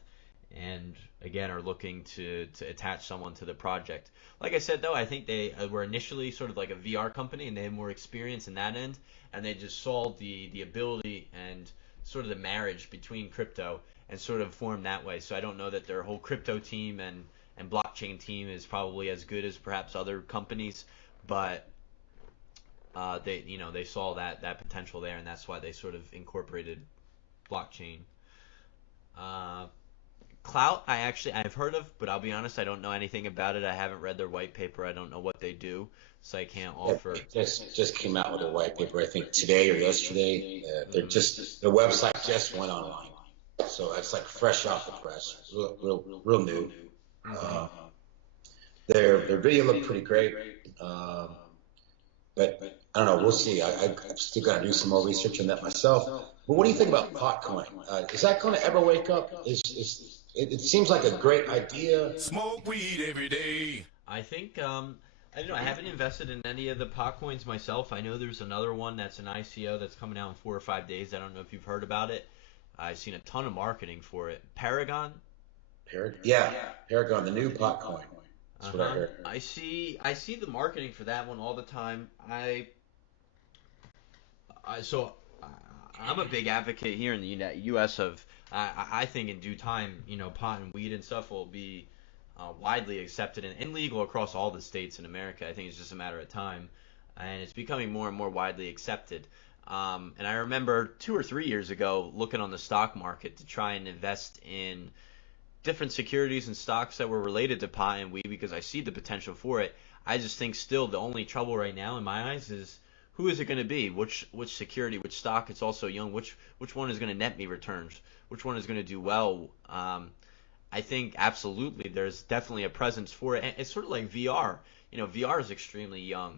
and again are looking to attach someone to the project. Like I said, though, I think they were initially sort of like a VR company, and they had more experience in that end, and they just saw the ability and sort of the marriage between crypto and sort of formed that way. So I don't know that their whole crypto team and blockchain team is probably as good as perhaps other companies, but they saw that potential there, and that's why they sort of incorporated blockchain. Clout, I've heard of, but I'll be honest, I don't know anything about it. I haven't read their white paper. I don't know what they do, so I can't offer. It just came out with a white paper, I think today or yesterday. Their website just went online, so it's like fresh off the press, real new. Their video looked pretty great, but I don't know. We'll see. I've still got to do some more research on that myself. But what do you think about Potcoin? Is that going to ever wake up? It seems like a great idea. Smoke weed every day. I think I don't know. I haven't invested in any of the Potcoins myself. I know there's another one that's an ICO that's coming out in 4 or 5 days. I don't know if you've heard about it. I've seen a ton of marketing for it. Paragon. Yeah, Paragon, the new Potcoin. That's what I heard. I see the marketing for that one all the time. I'm a big advocate here in the U.S. of I think in due time, pot and weed and stuff will be widely accepted and legal across all the states in America. I think it's just a matter of time, and it's becoming more and more widely accepted. And I remember 2 or 3 years ago looking on the stock market to try and invest in different securities and stocks that were related to pot and weed because I see the potential for it. I just think still the only trouble right now in my eyes is who is it going to be? Which security, which stock? It's also young. Which one is going to net me returns? Which one is going to do well? I think absolutely there's definitely a presence for it. And it's sort of like VR. VR is extremely young.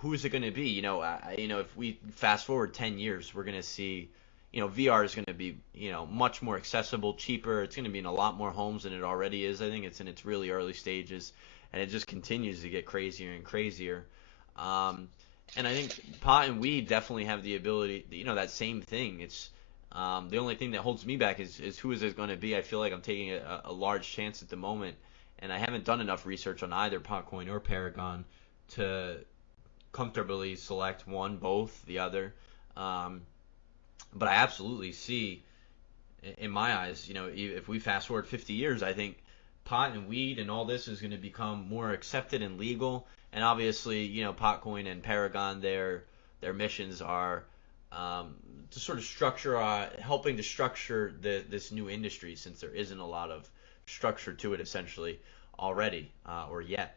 Who is it going to be? If we fast forward 10 years, we're going to see, VR is going to be, much more accessible, cheaper. It's going to be in a lot more homes than it already is. I think it's in its really early stages, and it just continues to get crazier and crazier. And I think pot and weed definitely have the ability, that same thing. It's the only thing that holds me back is who is it going to be. I feel like I'm taking a large chance at the moment, and I haven't done enough research on either Potcoin or Paragon to comfortably select one, both, the other. But I absolutely see, in my eyes, if we fast forward 50 years, I think pot and weed and all this is going to become more accepted and legal. And obviously, Potcoin and Paragon, their missions are to sort of structure, helping to structure this new industry, since there isn't a lot of structure to it essentially already or yet.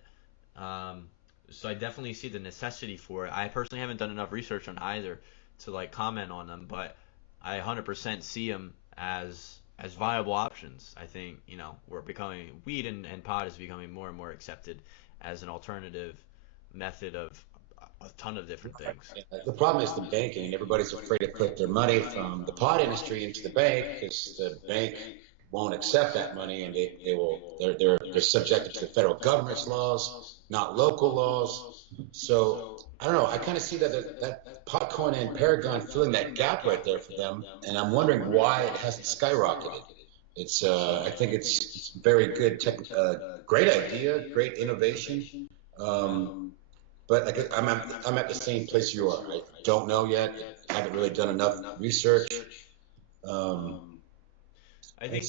So I definitely see the necessity for it. I personally haven't done enough research on either to comment on them, but I 100% see them as viable options. I think we're becoming, weed and pot is becoming more and more accepted as an alternative method of a ton of different things. The problem is the banking. Everybody's afraid to put their money from the pot industry into the bank because the bank won't accept that money, and they're subjected to the federal government's laws, not local laws. So I don't know. I kind of see that Potcoin and Paragon filling that gap right there for them, and I'm wondering why it hasn't skyrocketed. It's I think it's very good, great idea, great innovation. But I'm at the same place you are. I don't know yet. I haven't really done enough research. I think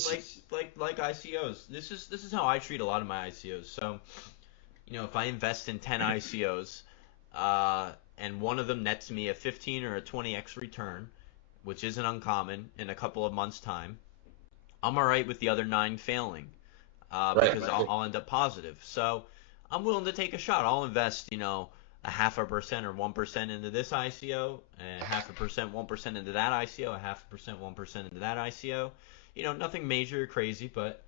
like ICOs. This is how I treat a lot of my ICOs. So, if I invest in 10 ICOs, and one of them nets me a 15 or a 20x return, which isn't uncommon in a couple of months' time, I'm all right with the other 9 failing, because I'll end up positive. So I'm willing to take a shot. I'll invest, a 0.5% or 1% into this ICO, and 0.5%, 1% into that ICO, 0.5%, 1% into that ICO. Nothing major or crazy, but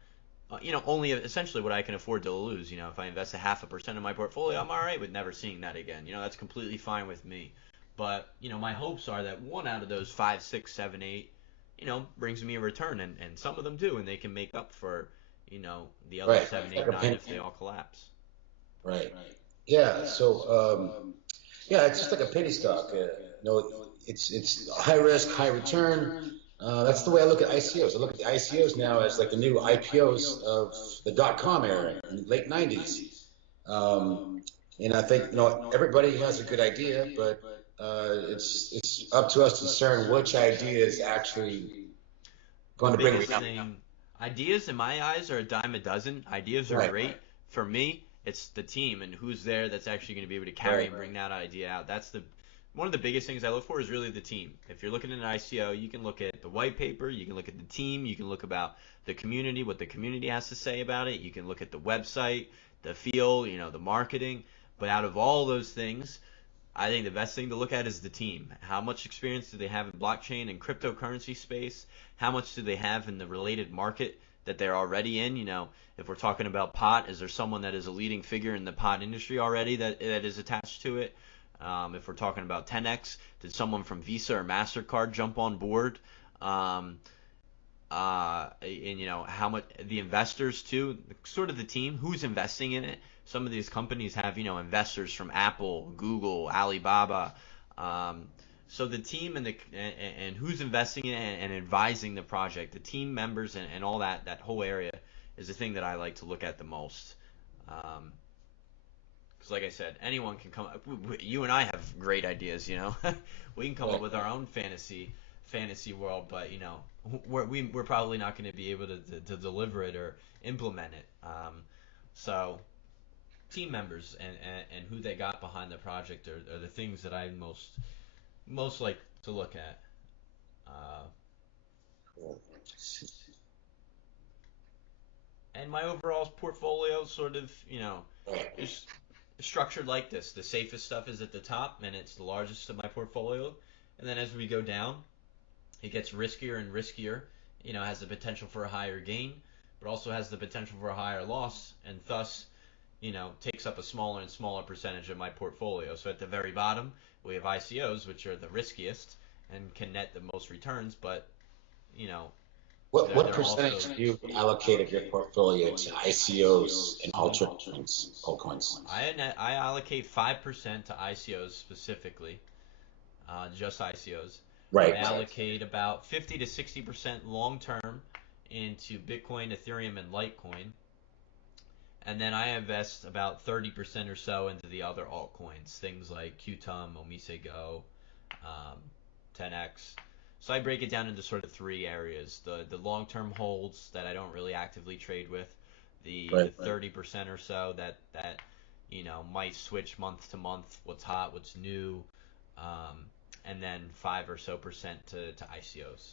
only essentially what I can afford to lose. If I invest 0.5% in my portfolio, I'm all right with never seeing that again. That's completely fine with me. But my hopes are that one out of those 5, 6, 7, 8, brings me a return, and some of them do, and they can make up for the other 7, 8, 9 if they all collapse. Right. Yeah. So yeah, it's just like a penny stock. It's high risk, high return. That's the way I look at ICOs. I look at the ICOs now as like the new IPOs of the .com era in the late 90s. And I think everybody has a good idea, but it's up to us to discern which idea is actually going to bring it up. Ideas in my eyes are a dime a dozen. Ideas are great. For me, it's the team and who's there that's actually going to be able to carry and bring that idea out. That's one of the biggest things I look for is really the team. If you're looking at an ICO, you can look at the white paper, you can look at the team, you can look about the community, what the community has to say about it, you can look at the website, the feel, the marketing. But out of all those things, I think the best thing to look at is the team. How much experience do they have in blockchain and cryptocurrency space? How much do they have in the related market that they're already in? If we're talking about pot, is there someone that is a leading figure in the pot industry already that is attached to it? If we're talking about 10x, did someone from Visa or MasterCard jump on board? And how much the investors too, sort of the team, who's investing in it. Some of these companies have investors from Apple, Google, Alibaba. So the team and who's investing in it and advising the project, the team members and all that whole area is the thing that I like to look at the most. Because like I said, anyone can come up. You and I have great ideas, we can come up with our own fantasy world, but we're probably not going to be able to deliver it or implement it. So team members and who they got behind the project are the things that I most like to look at. And my overall portfolio sort of, is structured like this. The safest stuff is at the top, and it's the largest of my portfolio. And then as we go down, it gets riskier and riskier. Has the potential for a higher gain, but also has the potential for a higher loss, and thus, takes up a smaller and smaller percentage of my portfolio. So at the very bottom, we have ICOs, which are the riskiest and can net the most returns, but, What percentage do you allocate of your portfolio to ICOs and altcoins? I allocate 5% to ICOs specifically, just ICOs. Right. I allocate about 50 to 60% long term into Bitcoin, Ethereum, and Litecoin. And then I invest about 30% or so into the other altcoins, things like QTUM, Omise Go, 10x. So I break it down into sort of 3 areas: the long-term holds that I don't really actively trade with, the 30% or so that might switch month to month, what's hot, what's new, and then 5% or so to ICOs.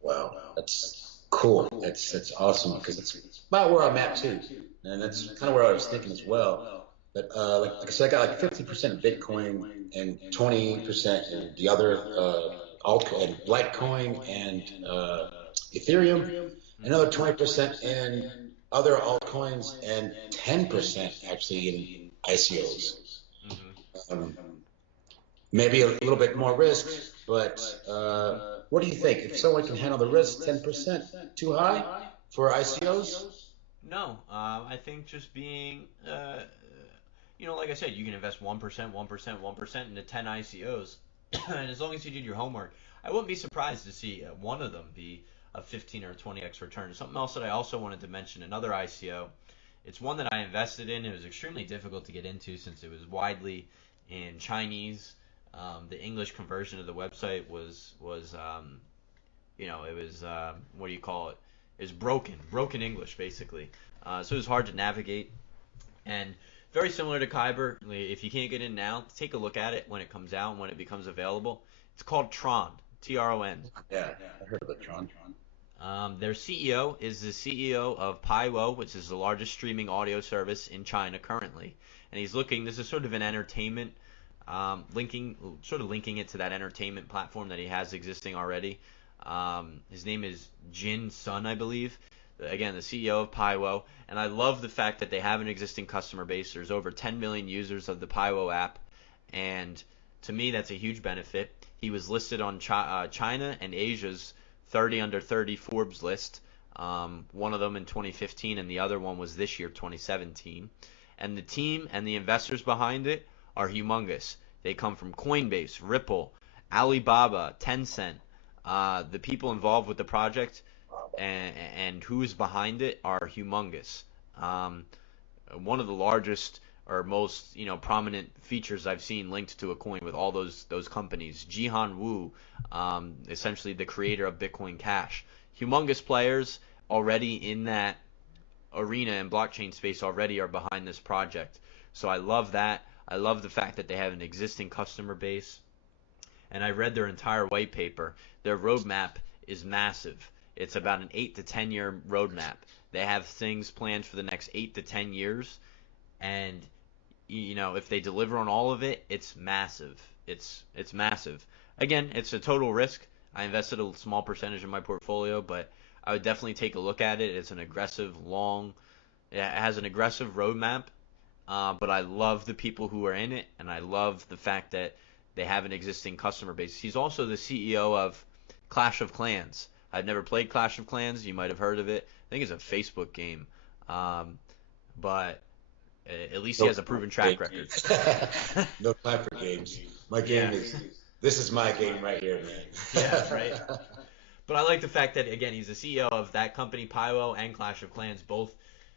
Wow, that's cool. That's awesome, because it's about where I'm at too, and that's kind of where I was thinking as well. But like I said, I got like 50% Bitcoin and 20% in the other altcoin, Litecoin and Ethereum, another 20% in other altcoins, and 10% actually in ICOs. Maybe a little bit more risk, but what do you think? If someone can handle the risk, 10% too high for ICOs? No, I think just being, like I said, you can invest 1%, 1%, 1% into 10 ICOs. And as long as you did your homework, I wouldn't be surprised to see one of them be a 15 or 20x return. Something else that I also wanted to mention, another ICO. It's one that I invested in. It was extremely difficult to get into since it was widely in Chinese. The English conversion of the website was it was what do you call it? It was broken English basically. So it was hard to navigate, and very similar to Kyber. If you can't get in now, take a look at it when it comes out and when it becomes available. It's called Tron, Tron. Yeah, I heard of the Tron. Their CEO is the CEO of Paiwo, which is the largest streaming audio service in China currently. And he's looking, this is sort of an entertainment, linking it to that entertainment platform that he has existing already. His name is Jin Sun, I believe. Again, the CEO of Paiwo. And I love the fact that they have an existing customer base. There's over 10 million users of the Paiwo app. And to me, that's a huge benefit. He was listed on China and Asia's 30 under 30 Forbes list. One of them in 2015 and the other one was this year, 2017. And the team and the investors behind it are humongous. They come from Coinbase, Ripple, Alibaba, Tencent. The people involved with the project and who's behind it are humongous. One of the largest or most prominent features I've seen linked to a coin with all those companies. Jihan Wu, essentially the creator of Bitcoin Cash. Humongous players already in that arena and blockchain space already are behind this project. So I love that. I love the fact that they have an existing customer base. And I read their entire white paper. Their roadmap is massive. It's about an 8 to 10 year roadmap. They have things planned for the next 8 to 10 years. And if they deliver on all of it, it's massive. It's massive. Again, it's a total risk. I invested a small percentage in my portfolio, but I would definitely take a look at it. It's an aggressive, it has an aggressive roadmap, but I love the people who are in it, and I love the fact that they have an existing customer base. He's also the CEO of Clash of Clans. I've never played Clash of Clans. You might have heard of it. I think it's a Facebook game, but at least he has a proven track record. No time for games. My game this is my game right here, man. Yeah, right. But I like the fact that, again, he's the CEO of that company, Paiwo, and Clash of Clans, both,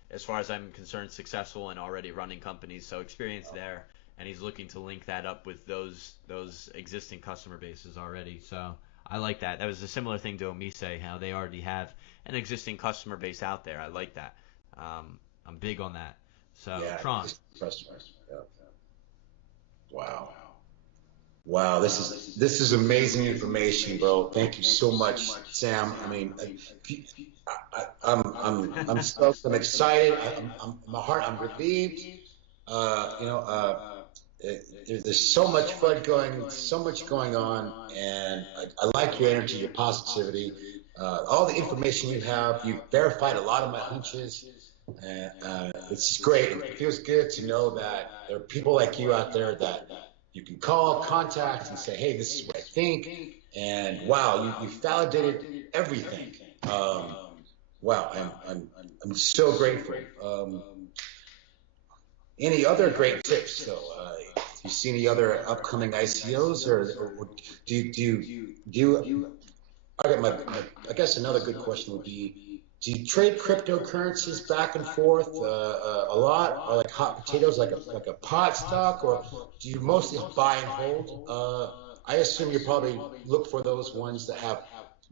as far as I'm concerned, successful and already running companies, so experience there. And he's looking to link that up with those existing customer bases already. So I like that. That was a similar thing to Omise, how they already have an existing customer base out there. I like that. I'm big on that. So Tron. Wow, this is amazing information, bro. Thank you so much, Sam. I mean, I'm stoked. I'm excited. I'm relieved. There's so much fun going on, and I like your energy, your positivity, all the information you have. You've verified a lot of my hunches, and it's great. It feels good to know that there are people like you out there that you can call, contact, and say, "Hey, this is what I think." And wow, you validated everything. Wow, I'm so grateful. Any other great tips, though? Do you see any other upcoming ICOs, or do you? I guess another good question would be: do you trade cryptocurrencies back and forth a lot, or like hot potatoes, like a pot stock, or do you mostly buy and hold? I assume you probably look for those ones that have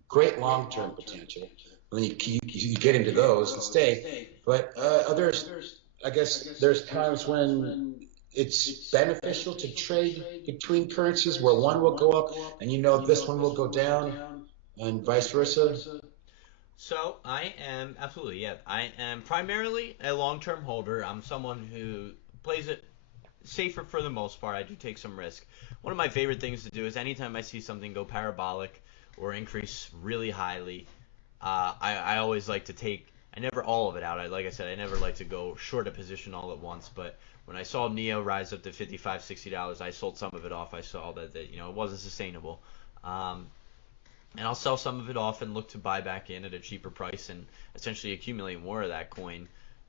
great long-term potential. I mean, you get into those and stay, but I guess there's times when it's beneficial to trade between currencies where one will go up and this one will go down, and vice versa. So I am I am primarily a long-term holder. I'm someone who plays it safer for the most part. I do take some risk. One of my favorite things to do is anytime I see something go parabolic or increase really highly, I always like to take. I never all of it out. Like I said, I never like to go short a position all at once. But when I saw Neo rise up to $55, $60, I sold some of it off. I saw that it wasn't sustainable. And I'll sell some of it off and look to buy back in at a cheaper price and essentially accumulate more of that coin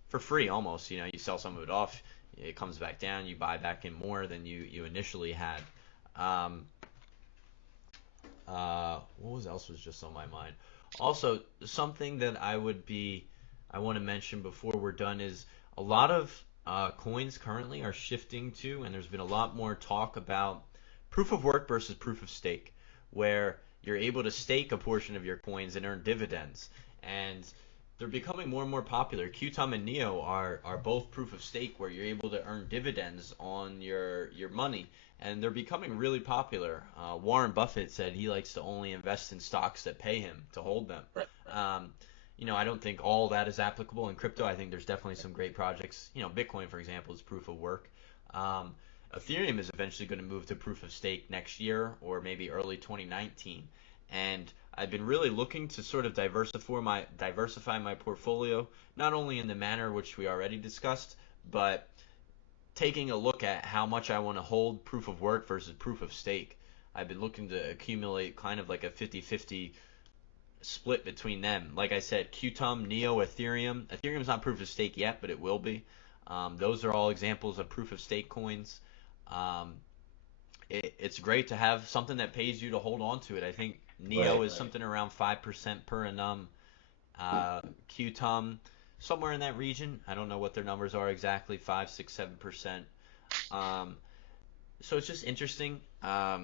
for free almost. You sell some of it off, it comes back down, you buy back in more than you initially had. What else was just on my mind? Also, something that I want to mention before we're done is a lot of coins currently are shifting to, and there's been a lot more talk about proof of work versus proof of stake, where you're able to stake a portion of your coins and earn dividends. And they're becoming more and more popular. QTUM and Neo are both proof of stake, where you're able to earn dividends on your money. and they're becoming really popular. Warren Buffett said he likes to only invest in stocks that pay him to hold them. Right. I don't think all that is applicable in crypto. I think there's definitely some great projects. Bitcoin, for example, is proof of work. Ethereum is eventually going to move to proof of stake next year or maybe early 2019. And I've been really looking to sort of diversify my portfolio, not only in the manner which we already discussed, but taking a look at how much I want to hold proof of work versus proof of stake. I've been looking to accumulate kind of like a 50-50 split between them. Like I said, QTUM, Neo, Ethereum. Ethereum's not proof of stake yet, but it will be. Those are all examples of proof of stake coins. It's great to have something that pays you to hold on to it. I think Neo is something around 5% per annum. QTUM, somewhere in that region. I don't know what their numbers are exactly, 5, 6, 7%. So it's just interesting. A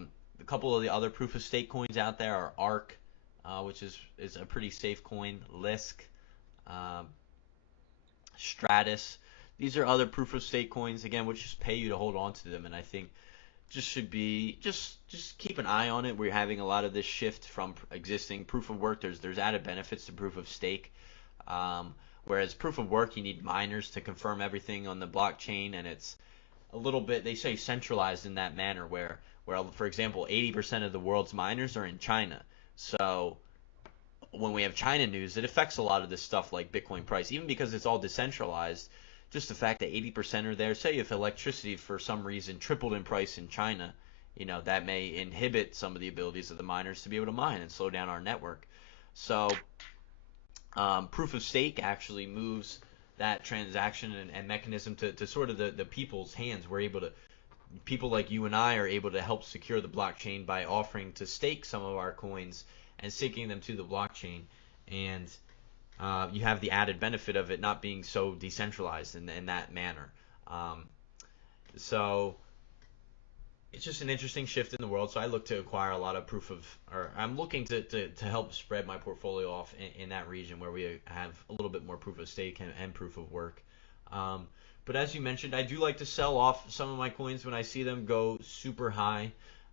couple of the other proof of stake coins out there are ARC, which is a pretty safe coin, Lisk, Stratus. These are other proof of stake coins, again, which just pay you to hold on to them, and I think should be just keep an eye on it. We're having a lot of this shift from existing proof of work. There's added benefits to proof of stake, whereas proof of work, you need miners to confirm everything on the blockchain, and it's a little bit, they say, centralized in that manner where for example 80% of the world's miners are in China. So when we have China news, it affects a lot of this stuff like Bitcoin price, even because it's all decentralized. Just the fact that 80% are there, say if electricity for some reason tripled in price in China, that may inhibit some of the abilities of the miners to be able to mine and slow down our network. So proof of stake actually moves that transaction and mechanism to sort of the people's hands. People like you and I are able to help secure the blockchain by offering to stake some of our coins and staking them to the blockchain. And you have the added benefit of it not being so decentralized in that manner. So it's just an interesting shift in the world. So I look to acquire a lot of I'm looking to help spread my portfolio off in that region where we have a little bit more proof of stake and proof of work. But as you mentioned, I do like to sell off some of my coins when I see them go super high.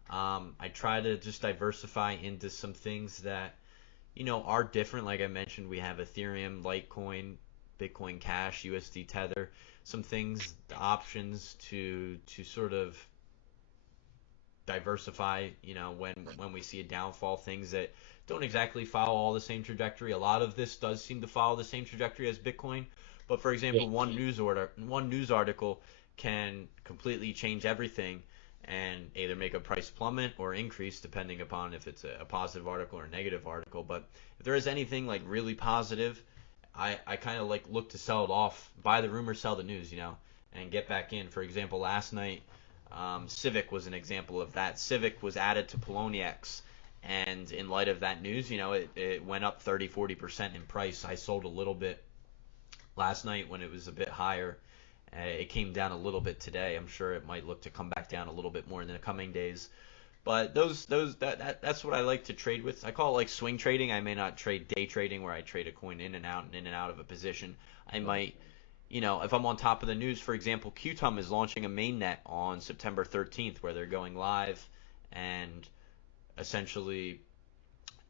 I try to just diversify into some things that are different. Like I mentioned, we have Ethereum, Litecoin, Bitcoin Cash, USD Tether, some things, the options to sort of diversify, when we see a downfall, things that don't exactly follow all the same trajectory. A lot of this does seem to follow the same trajectory as Bitcoin. But for example, one news article can completely change everything and either make a price plummet or increase depending upon if it's a positive article or a negative article. But if there is anything like really positive, I kind of like look to sell it off, buy the rumor, sell the news, and get back in. For example, last night, CIVIC was an example of that. CIVIC was added to Poloniex, and in light of that news, it went up 30-40% in price. I sold a little bit last night when it was a bit higher. It came down a little bit today. I'm sure it might look to come back down a little bit more in the coming days. But that's what I like to trade with. I call it like swing trading. I may not trade day trading where I trade a coin in and out of a position. I might, if I'm on top of the news, for example, QTUM is launching a mainnet on September 13th where they're going live, and essentially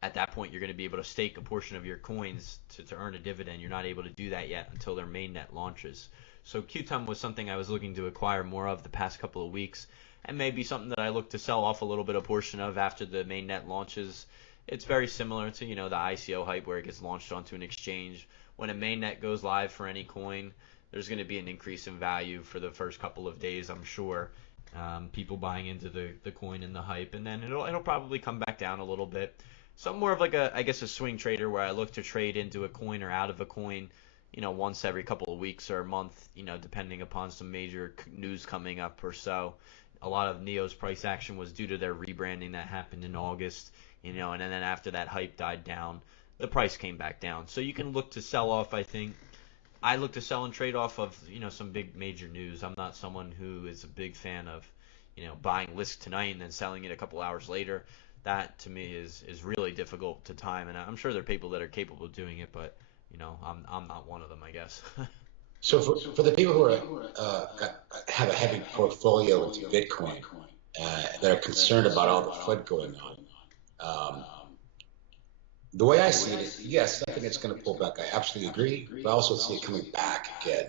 at that point you're going to be able to stake a portion of your coins to earn a dividend. You're not able to do that yet until their mainnet launches. So QTUM was something I was looking to acquire more of the past couple of weeks, and maybe something that I look to sell off a little bit of portion of after the mainnet launches. It's very similar to, the ICO hype where it gets launched onto an exchange. When a mainnet goes live for any coin, there's going to be an increase in value for the first couple of days, I'm sure. People buying into the coin and the hype, and then it'll probably come back down a little bit. So I'm more of like a swing trader where I look to trade into a coin or out of a coin, once every couple of weeks or a month, depending upon some major news coming up or so. A lot of Neo's price action was due to their rebranding that happened in August, and then after that hype died down, the price came back down. So you can look to sell off, I think. I look to sell and trade off of, some big major news. I'm not someone who is a big fan of, buying Lisk tonight and then selling it a couple hours later. That to me is really difficult to time, and I'm sure there are people that are capable of doing it, but I'm not one of them, I guess. So for the people who are have a heavy portfolio into Bitcoin, that are concerned about all the FUD going on. The way I see it, yes, I think it's going to pull back. I absolutely agree, but I also see it coming back again.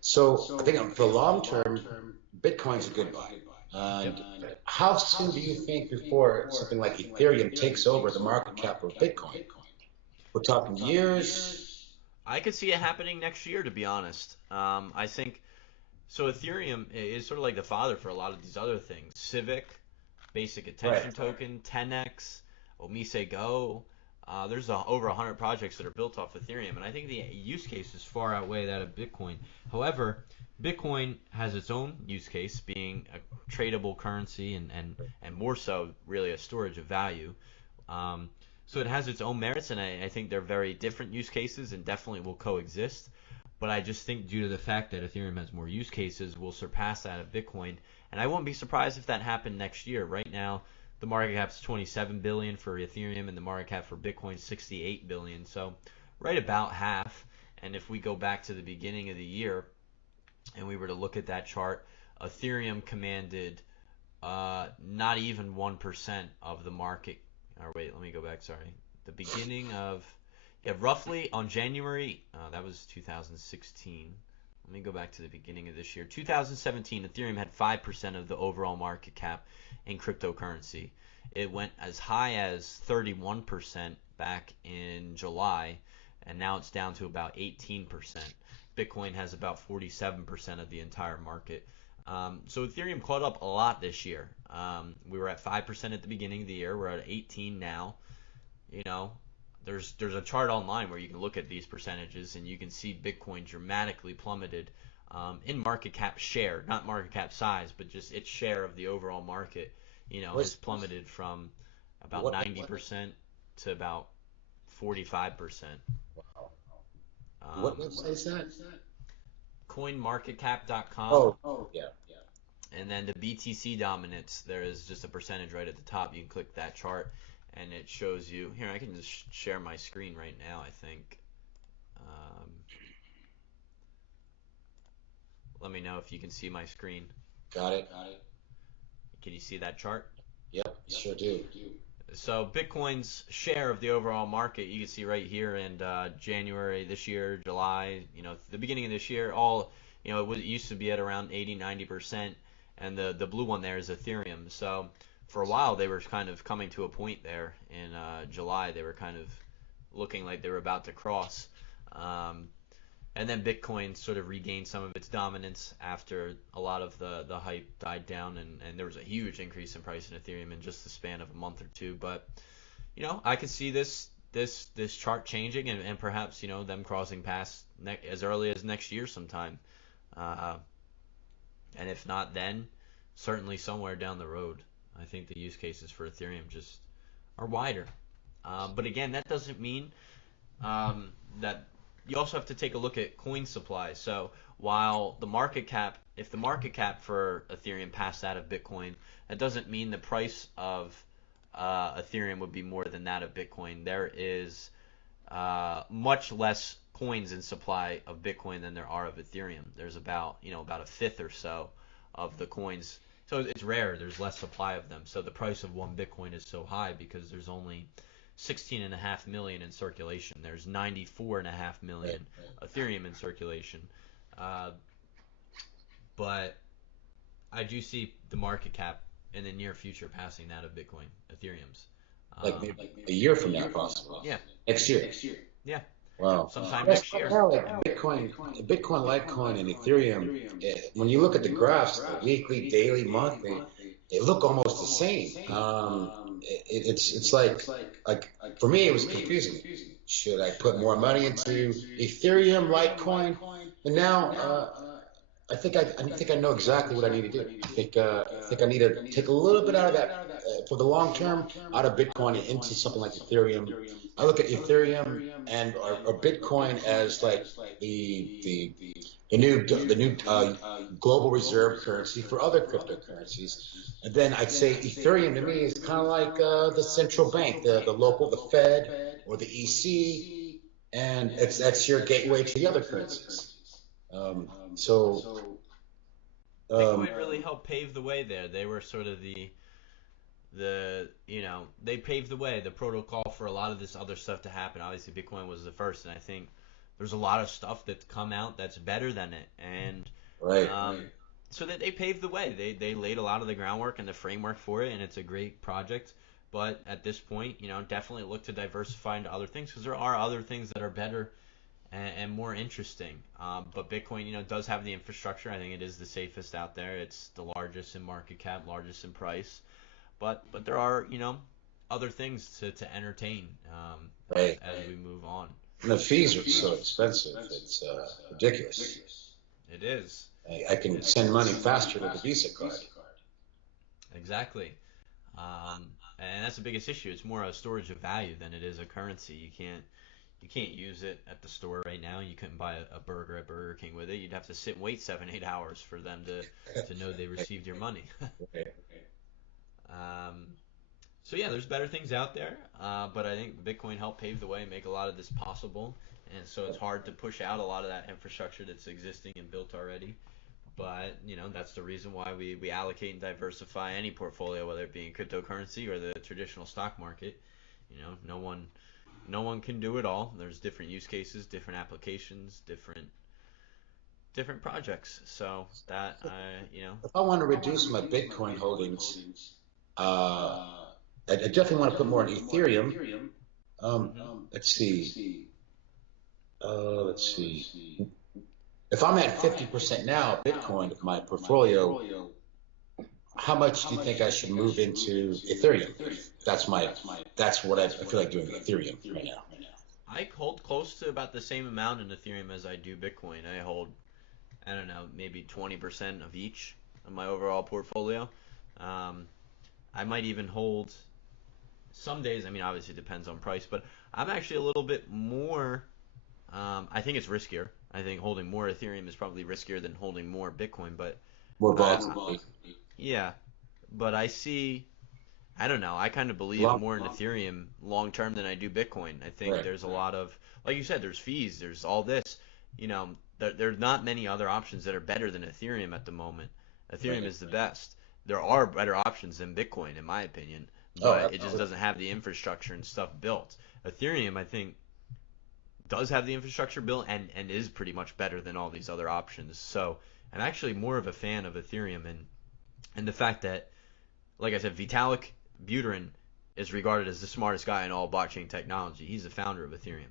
So I think for the long term, Bitcoin's a good buy. And how soon do you think before something like Ethereum takes over the market cap of Bitcoin? We're talking years. I could see it happening next year, to be honest. I think so. Ethereum is sort of like the father for a lot of these other things. CIVIC, basic attention token, 10x, Omise Go. There's over 100 projects that are built off Ethereum, and I think the use cases far outweigh that of Bitcoin. However, Bitcoin has its own use case, being a tradable currency and more so really a storage of value. So it has its own merits, and I think they're very different use cases and definitely will coexist. But I just think due to the fact that Ethereum has more use cases, will surpass that of Bitcoin. And I won't be surprised if that happened next year. Right now, the market cap is 27 billion for Ethereum, and the market cap for Bitcoin is 68 billion. So right about half. And if we go back to the beginning of the year, and we were to look at that chart, Ethereum commanded not even 1% of the market. Or wait, let me go back. Sorry, the beginning of roughly on January. That was 2016. Let me go back to the beginning of this year. 2017, Ethereum had 5% of the overall market cap in cryptocurrency. It went as high as 31% back in July, and now it's down to about 18%. Bitcoin has about 47% of the entire market. So Ethereum caught up a lot this year. We were at 5% at the beginning of the year. We're at 18 now. You know, there's a chart online where you can look at these percentages, and you can see Bitcoin dramatically plummeted in market cap share, not market cap size, but just its share of the overall market. You know, has plummeted from about 90% to about 45%. Wow. What website is that? CoinMarketCap.com. Oh, yeah. And then the BTC dominance, there is just a percentage right at the top. You can click that chart, and it shows you. Here, I can just share my screen right now, I think. Let me know if you can see my screen. Got it. Can you see that chart? Yep, sure do. So Bitcoin's share of the overall market, you can see right here in January this year, July, the beginning of this year, all, it used to be at around 80-90%, and the blue one there is Ethereum. So for a while they were kind of coming to a point there in July. They were kind of looking like they were about to cross. And then Bitcoin sort of regained some of its dominance after a lot of the hype died down, and there was a huge increase in price in Ethereum in just the span of a month or two. But I could see this chart changing, and perhaps them crossing past as early as next year sometime, and if not then, certainly somewhere down the road. I think the use cases for Ethereum just are wider. But again, that doesn't mean that. You also have to take a look at coin supply. So while the market cap, if the market cap for Ethereum passed that of Bitcoin, that doesn't mean the price of Ethereum would be more than that of Bitcoin. There is much less coins in supply of Bitcoin than there are of Ethereum. There's about a fifth or so of the coins. So it's rare. There's less supply of them. So the price of one Bitcoin is so high because there's only 16.5 million in circulation. There's 94.5 million Ethereum in circulation. But I do see the market cap in the near future passing that of Bitcoin, Ethereum's. Like maybe a year from now, possibly. Yeah. Next year. Yeah. Wow. Sometime next year. Like Bitcoin, Litecoin, and Ethereum, when you look at the graphs, the weekly, daily, monthly, they look almost the same. It's like for me, it was confusing. Should I put more money into Ethereum, Litecoin? And now I think I know exactly what I need to do. I think I need to take a little bit out of that for the long term, out of Bitcoin and into something like Ethereum. I look at Ethereum and or Bitcoin as like the new global reserve currency for other cryptocurrencies. And then I'd say Ethereum to me is kind of like the central bank, the local, the Fed or the EC, and that's your gateway to the other currencies. So Bitcoin really helped pave the way there. They were sort of they paved the way, the protocol for a lot of this other stuff to happen. Obviously, Bitcoin was the first, and I think there's a lot of stuff that's come out that's better than it, and Right. so that they paved the way. They laid a lot of the groundwork and the framework for it, and it's a great project. But at this point, definitely look to diversify into other things because there are other things that are better and more interesting. But Bitcoin, does have the infrastructure. I think it is the safest out there. It's the largest in market cap, largest in price. But there are, other things to entertain Right. as we move on. And the fees are so expensive. It's ridiculous. It is. I can send money faster with a Visa card. Exactly. And that's the biggest issue. It's more a storage of value than it is a currency. You can't use it at the store right now. You couldn't buy a burger at Burger King with it. You'd have to sit and wait 7-8 hours for them to know they received your money. So yeah, there's better things out there, but I think Bitcoin helped pave the way and make a lot of this possible, and so it's hard to push out a lot of that infrastructure that's existing and built already. But that's the reason why we allocate and diversify any portfolio, whether it be in cryptocurrency or the traditional stock market. No one can do it all. There's different use cases, different applications, different projects. So that If I want to reduce my Bitcoin holdings, I definitely want to put more in Ethereum. Let's see. Let's see. If I'm at 50% now, Bitcoin of my portfolio, how much do you think I should move into Ethereum? That's what I feel like doing Ethereum right now. I hold close to about the same amount in Ethereum as I do Bitcoin. I hold, I don't know, maybe 20% of each of my overall portfolio. I might even hold some days. I mean, obviously it depends on price, but I'm actually a little bit more. I think it's riskier. I think holding more Ethereum is probably riskier than holding more Bitcoin, but More volatile. yeah. But I don't know. I kind of believe more in Ethereum long term than I do Bitcoin. I think there's a lot of, like you said, there's fees, there's all this. There's not many other options that are better than Ethereum at the moment. Ethereum is the best. There are better options than Bitcoin, in my opinion, but it just doesn't have the infrastructure and stuff built. Ethereum, I think, does have the infrastructure built and is pretty much better than all these other options. So I'm actually more of a fan of Ethereum and the fact that, like I said, Vitalik Buterin is regarded as the smartest guy in all blockchain technology. He's the founder of Ethereum.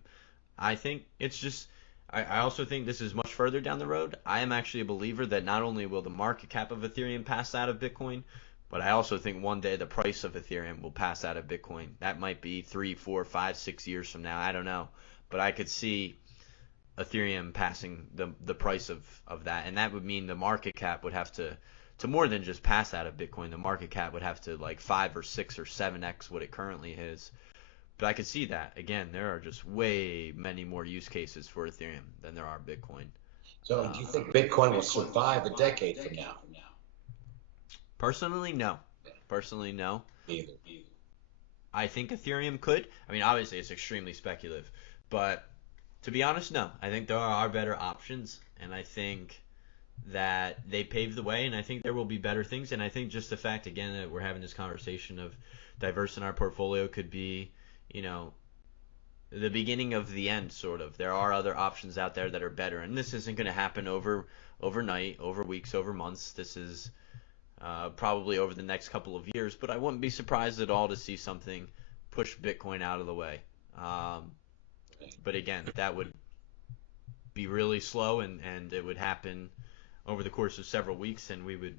I think it's just, I also think this is much further down the road. I am actually a believer that not only will the market cap of Ethereum pass that of Bitcoin, but I also think one day the price of Ethereum will pass that of Bitcoin. That might be 3, 4, 5, 6 years from now. I don't know. But I could see Ethereum passing the price of that. And that would mean the market cap would have to more than just pass that of Bitcoin. The market cap would have to like 5 or 6 or 7x what it currently is. But I could see that. Again, there are just way many more use cases for Ethereum than there are Bitcoin. So do you think Bitcoin will survive a decade from now? Personally, no. Personally, no. Neither. I think Ethereum could. I mean, obviously, it's extremely speculative. But to be honest, no. I think there are better options. And I think that they paved the way. And I think there will be better things. And I think just the fact, again, that we're having this conversation of diverse in our portfolio could be, the beginning of the end, sort of. There are other options out there that are better. And this isn't going to happen overnight, over weeks, over months. This is probably over the next couple of years. But I wouldn't be surprised at all to see something push Bitcoin out of the way. But again, that would be really slow, and it would happen over the course of several weeks, and we would,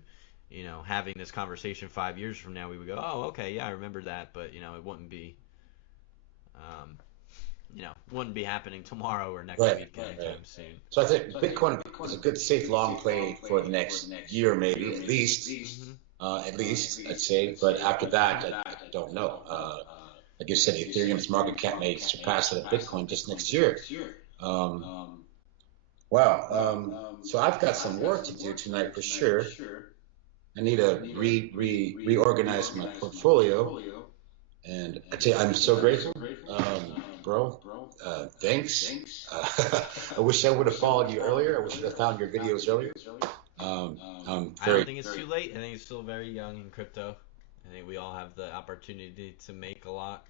having this conversation 5 years from now, we would go, oh, okay, yeah, I remember that, but, it wouldn't be, wouldn't be happening tomorrow or next week anytime soon. So I think Bitcoin is a good, safe, long play for the next year, maybe, at least, I'd say, but after that, I don't know. Like you said, Ethereum's market cap may surpass that of Bitcoin just next year. Wow. So I've got some work to do tonight for sure. I need to reorganize my portfolio. And I tell you, I'm so grateful, bro. Thanks. I wish I would have followed you earlier. I wish I would have found your videos earlier. I don't think it's too late. I think it's still very young in crypto. I think we all have the opportunity to make a lot.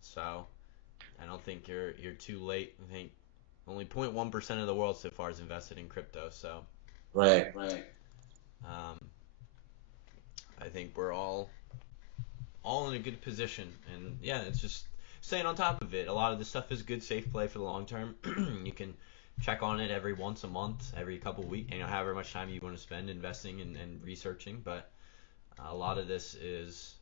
So I don't think you're too late. I think only 0.1% of the world so far is invested in crypto. So Right. I think we're all in a good position. And yeah, it's just staying on top of it. A lot of this stuff is good, safe play for the long term. You can check on it every once a month, every couple weeks, however much time you want to spend investing and researching. But a lot of this is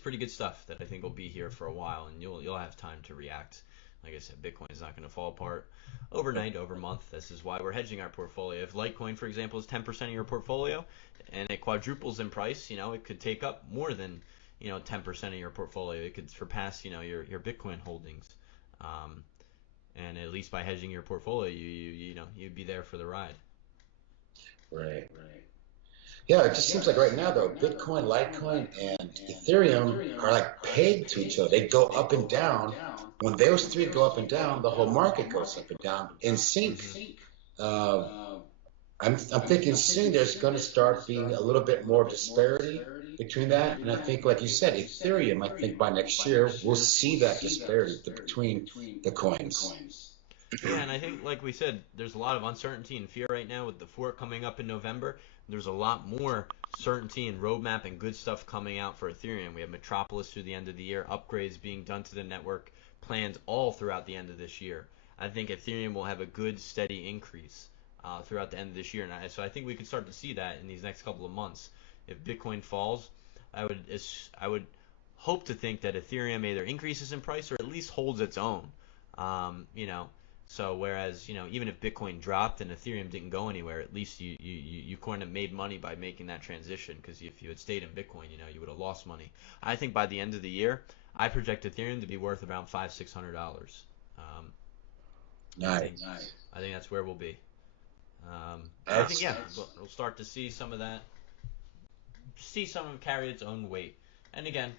pretty good stuff that I think will be here for a while, and you'll have time to react. Like I said, Bitcoin is not going to fall apart overnight, over month. This is why we're hedging our portfolio. If Litecoin, for example, is 10% of your portfolio and it quadruples in price, it could take up more than 10% of your portfolio. It could surpass your Bitcoin holdings. And at least by hedging your portfolio, you'd be there for the ride. Right. Yeah, it just seems like right now, though, Bitcoin, Litecoin, and Ethereum are like pegged to each other. They go up and down. When those three go up and down, the whole market goes up and down in sync. I'm thinking soon there's going to start being a little bit more disparity between that. And I think, like you said, Ethereum, I think by next year, we'll see that disparity between the coins. Yeah, and I think, like we said, there's a lot of uncertainty and fear right now with the fork coming up in November. There's a lot more certainty and roadmap and good stuff coming out for Ethereum. We have Metropolis through the end of the year, upgrades being done to the network, planned all throughout the end of this year. I think Ethereum will have a good, steady increase throughout the end of this year. So I think we could start to see that in these next couple of months. If Bitcoin falls, I would hope to think that Ethereum either increases in price or at least holds its own. So whereas, even if Bitcoin dropped and Ethereum didn't go anywhere, at least you kind of made money by making that transition, because if you had stayed in Bitcoin, you would have lost money. I think by the end of the year, I project Ethereum to be worth around $500-600. Nice. I think that's where we'll be. I think, we'll start to see some of that, some of it carry its own weight. And again,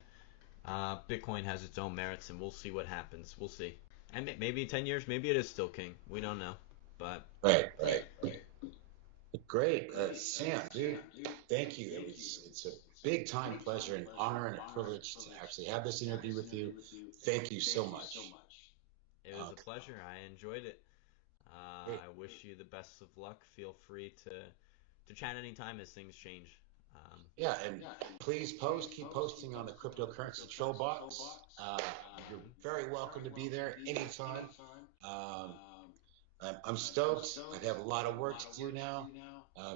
Bitcoin has its own merits, and we'll see what happens. We'll see. And maybe in 10 years, maybe it is still king. We don't know. But Right. Great. Sam, dude, thank you. It's a big time pleasure, an honor, and a privilege to actually have this interview with you. Thank you so much. It was a pleasure. I enjoyed it. I wish you the best of luck. Feel free to chat anytime as things change. And please keep posting on the cryptocurrency troll box. You're very welcome to be there anytime. I'm stoked. I have a lot of work to do now.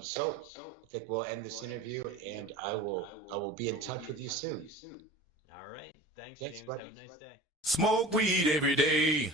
So I think we'll end this interview, and I will be in touch with you soon. All right. Thanks, James. Buddy. Have a nice day. Smoke weed every day.